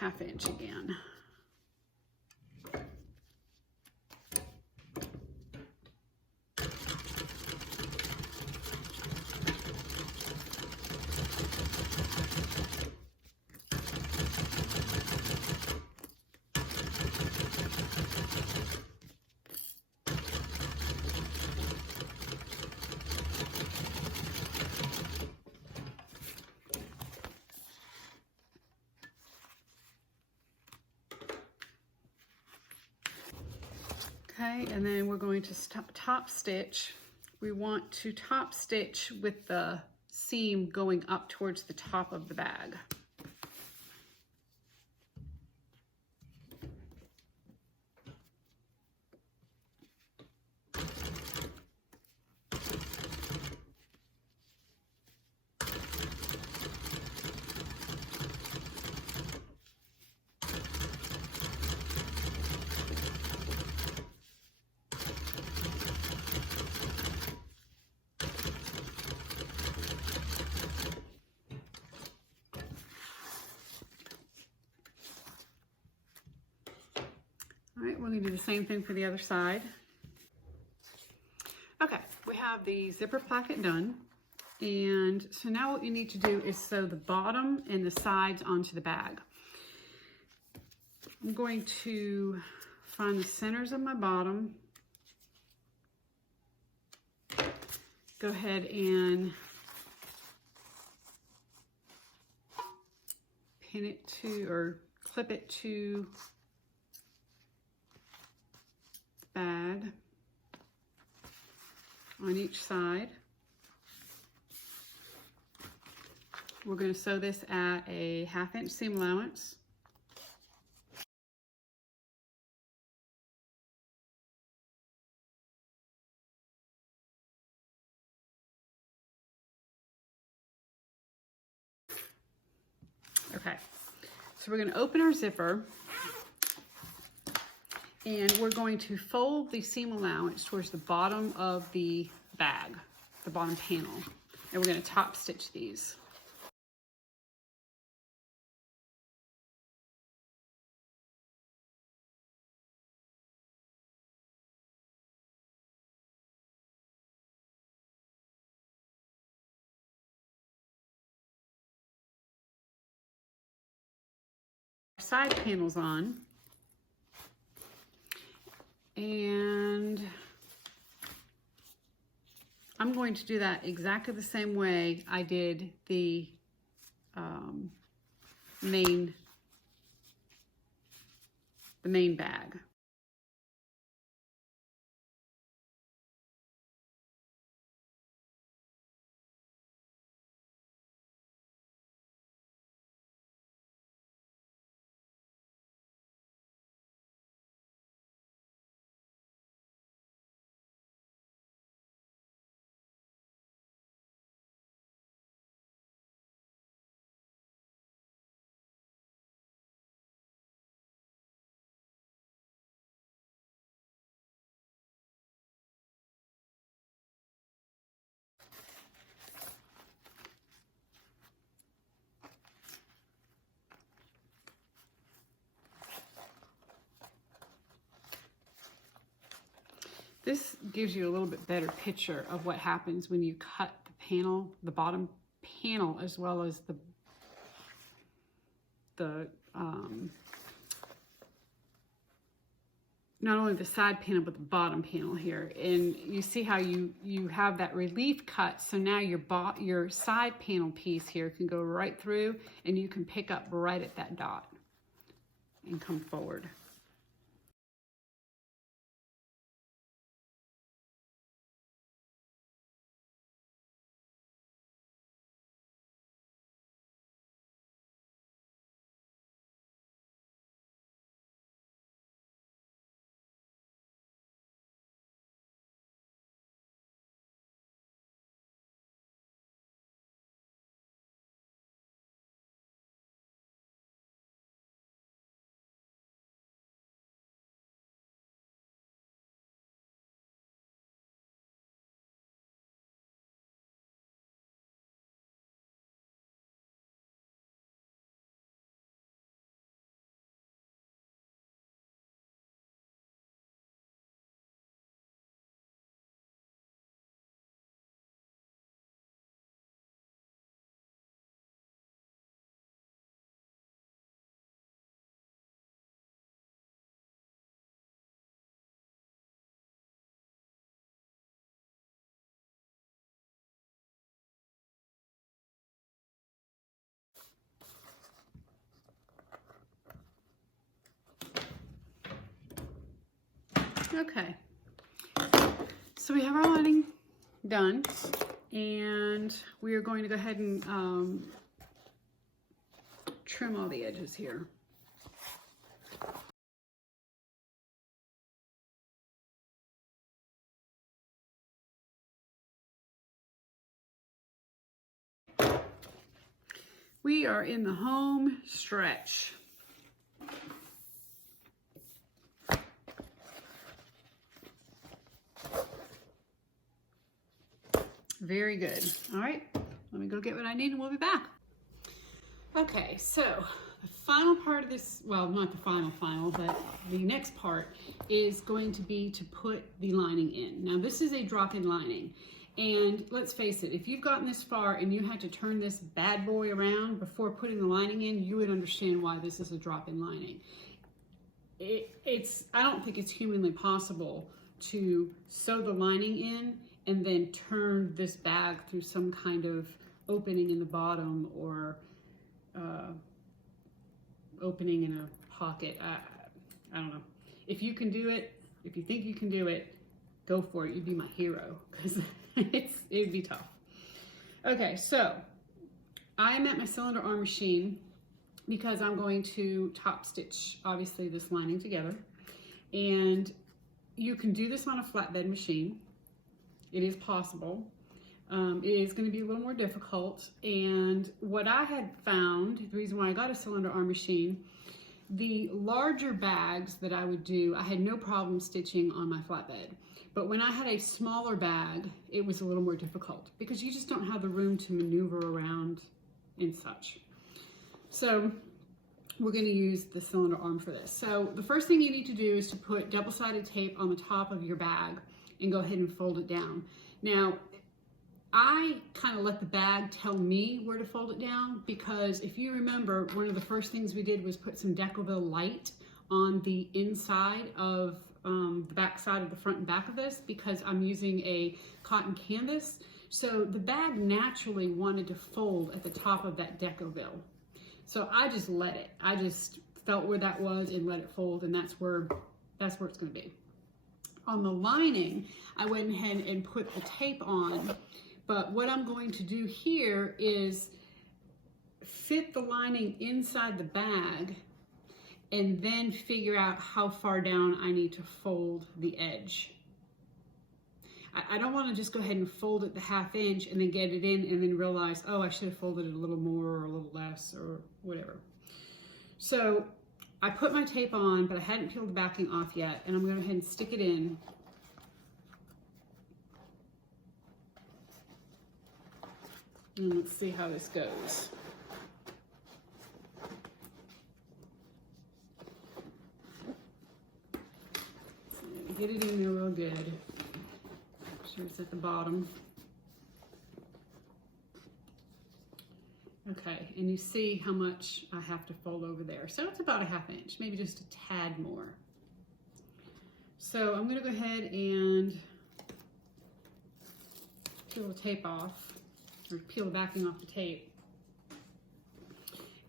½ inch again. Okay, and then we're going to top stitch. We want to top stitch with the seam going up towards the top of the bag. All right, we're going to do the same thing for the other side. Okay, we have the zipper placket done. And so now what you need to do is sew the bottom and the sides onto the bag. I'm going to find the centers of my bottom. Go ahead and pin it to, or clip it to the bag on each side. We're going to sew this at a 1/2 inch seam allowance. Okay, so we're going to open our zipper and we're going to fold the seam allowance towards the bottom of the bag, the bottom panel, and we're going to top stitch these. Side panels on, and I'm going to do that exactly the same way I did the main bag. This gives you a little bit better picture of what happens when you cut the panel, the bottom panel, as well as the not only the side panel but the bottom panel here. And you see how you have that relief cut, so now your side panel piece here can go right through and you can pick up right at that dot and come forward. Okay, so we have our lining done, and we are going to go ahead and trim all the edges here. We are in the home stretch. Very good. All right, let me go get what I need and we'll be back. Okay, so the final part of this, well, not the final, but the next part is going to be to put the lining in. Now, this is a drop-in lining. And let's face it, if you've gotten this far and you had to turn this bad boy around before putting the lining in, you would understand why this is a drop-in lining. I don't think it's humanly possible to sew the lining in and then turn this bag through some kind of opening in the bottom or opening in a pocket. I don't know. If you can do it, if you think you can do it, go for it. You'd be my hero, because it'd be tough. Okay, so I'm at my cylinder arm machine because I'm going to top stitch, obviously, this lining together. And you can do this on a flatbed machine. It is possible. It is going to be a little more difficult. And what I had found, the reason why I got a cylinder arm machine, the larger bags that I would do, I had no problem stitching on my flatbed. But when I had a smaller bag, it was a little more difficult because you just don't have the room to maneuver around and such. So we're going to use the cylinder arm for this. So the first thing you need to do is to put double-sided tape on the top of your bag and go ahead and fold it down. Now, I kind of let the bag tell me where to fold it down, because if you remember, one of the first things we did was put some Decoville light on the inside of the back side of the front and back of this, because I'm using a cotton canvas. So the bag naturally wanted to fold at the top of that Decoville. So I just let it. I just felt where that was and let it fold, and that's where it's going to be. On the lining, I went ahead and put the tape on, but what I'm going to do here is fit the lining inside the bag and then figure out how far down I need to fold the edge. I don't want to just go ahead and fold it the 1/2 inch and then get it in and then realize, oh, I should have folded it a little more or a little less or whatever. So I put my tape on, but I hadn't peeled the backing off yet, and I'm going to go ahead and stick it in. And let's see how this goes. So get it in there real good. Make sure it's at the bottom. Okay, and you see how much I have to fold over there. So it's about a 1/2 inch, maybe just a tad more. So I'm going to go ahead and peel the tape off, or peel the backing off the tape,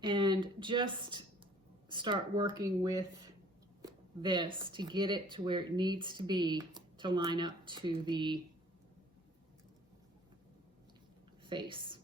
and just start working with this to get it to where it needs to be to line up to the face.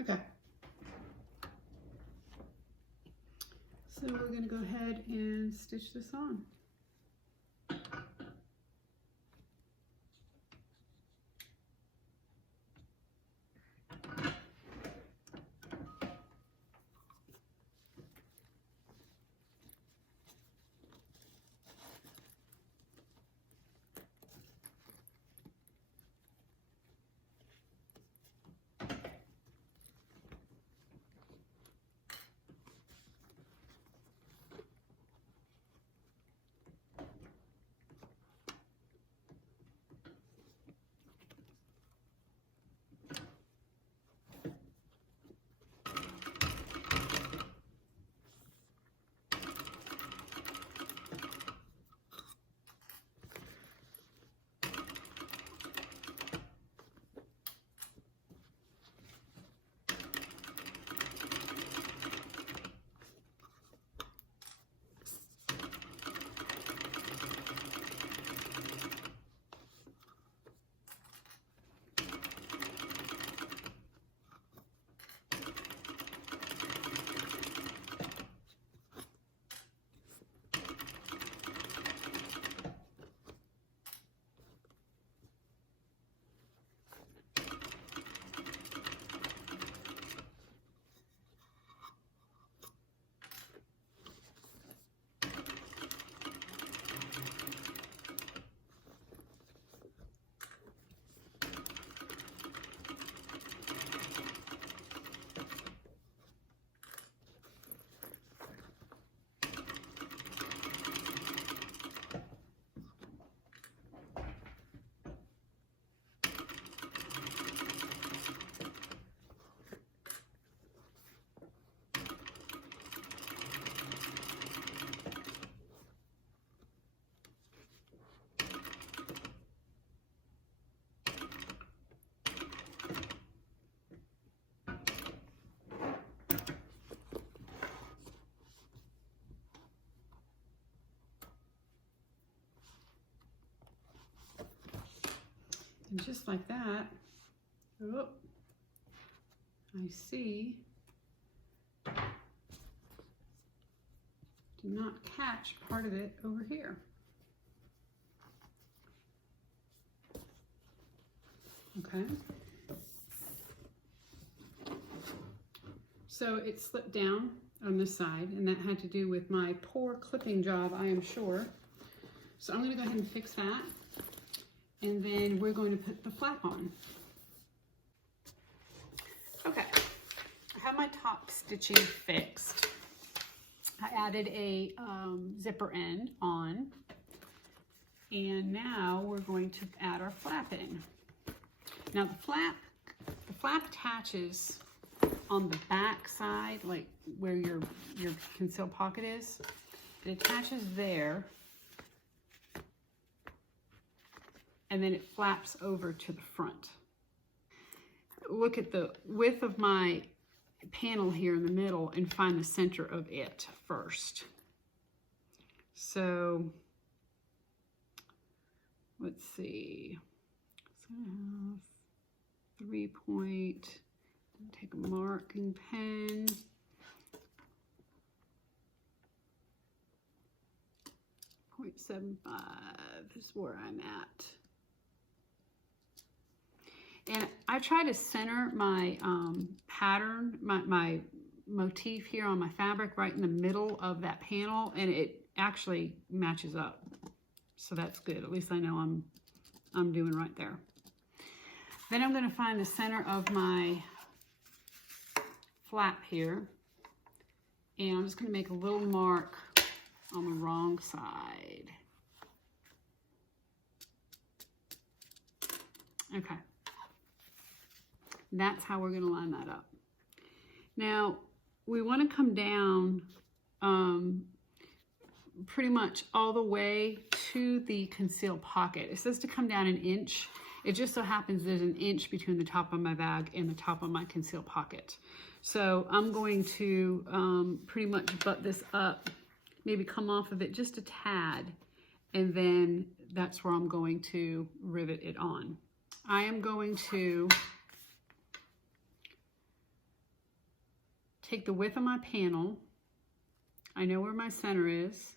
Okay. So we're going to go ahead and stitch this on. And just like that, oh, I see, did not catch part of it over here. Okay. So it slipped down on this side, and that had to do with my poor clipping job, I am sure. So I'm going to go ahead and fix that. And then we're going to put the flap on. Okay, I have my top stitching fixed. I added a zipper end on. And now we're going to add our flap in. Now the flap attaches on the back side, like where your concealed pocket is. It attaches there. And then it flaps over to the front. Look at the width of my panel here in the middle and find the center of it first. So let's see. So I have 3 point, take a marking pen. 0.75 is where I'm at. And I try to center my pattern, my motif here on my fabric right in the middle of that panel, and it actually matches up. So that's good. At least I know I'm doing right there. Then I'm going to find the center of my flap here, and I'm just going to make a little mark on the wrong side. Okay. That's how we're going to line that up. Now, we want to come down pretty much all the way to the concealed pocket. It says to come down 1 inch. It just so happens there's 1 inch between the top of my bag and the top of my concealed pocket. So I'm going to pretty much butt this up, maybe come off of it just a tad, and then that's where I'm going to rivet it on. I am going to take the width of my panel. I know where my center is.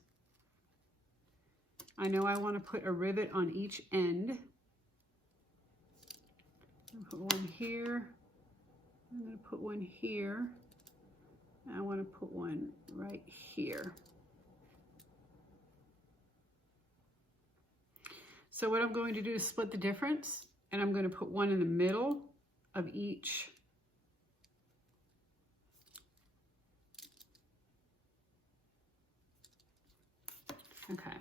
I know I want to put a rivet on each end. I'll put one here. I'm going to put one here. And I want to put one right here. So what I'm going to do is split the difference, and I'm going to put one in the middle of each. Okay.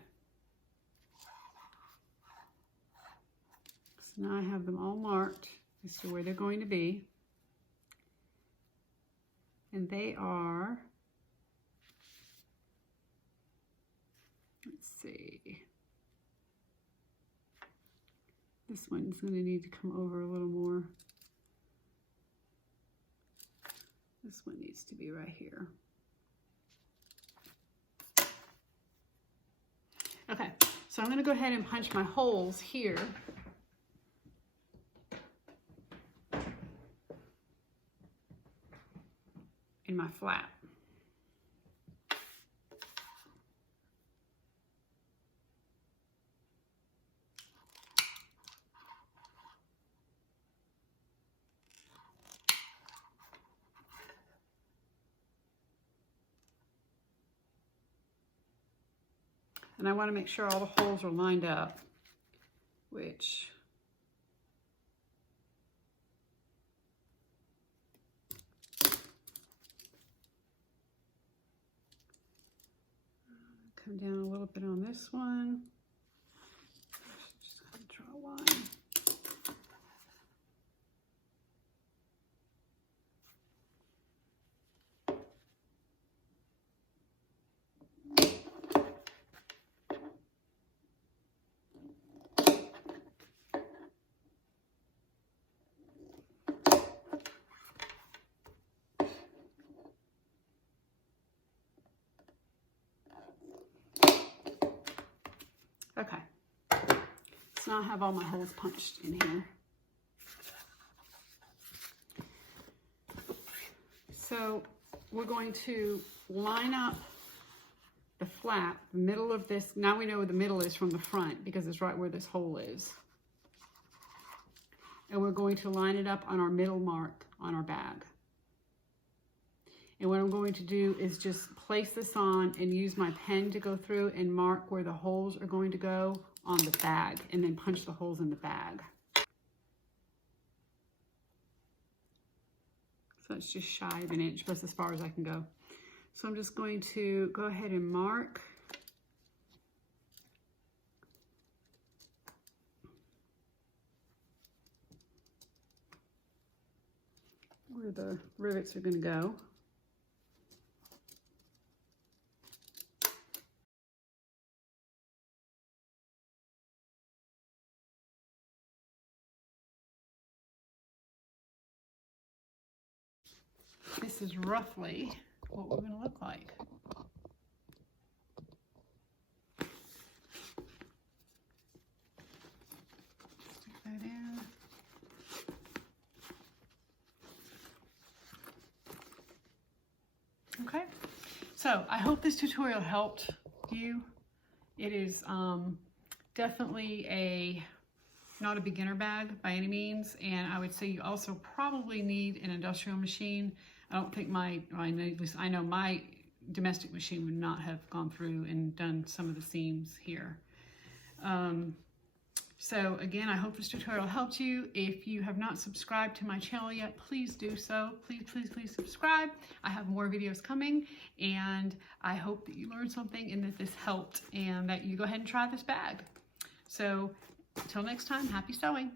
So now I have them all marked as to where they're going to be. And they are, let's see. This one's going to need to come over a little more. This one needs to be right here. Okay, so I'm going to go ahead and punch my holes here. In my flap. And I want to make sure all the holes are lined up, which come down a little bit on this one. Just going to draw a line. Okay, so now I have all my holes punched in here. So we're going to line up the flap, the middle of this. Now we know where the middle is from the front because it's right where this hole is. And we're going to line it up on our middle mark on our bag. And what I'm going to do is just place this on and use my pen to go through and mark where the holes are going to go on the bag, and then punch the holes in the bag. So it's just shy of an inch, but that's as far as I can go. So I'm just going to go ahead and mark. Where the rivets are going to go. This is roughly what we're going to look like. Stick that in. Okay, so I hope this tutorial helped you. It is definitely not a beginner bag by any means, and I would say you also probably need an industrial machine. I don't think I know my domestic machine would not have gone through and done some of the seams here. So again, I hope this tutorial helped you. If you have not subscribed to my channel yet, please do so. Please, please, please subscribe. I have more videos coming, and I hope that you learned something and that this helped and that you go ahead and try this bag. So until next time, happy sewing.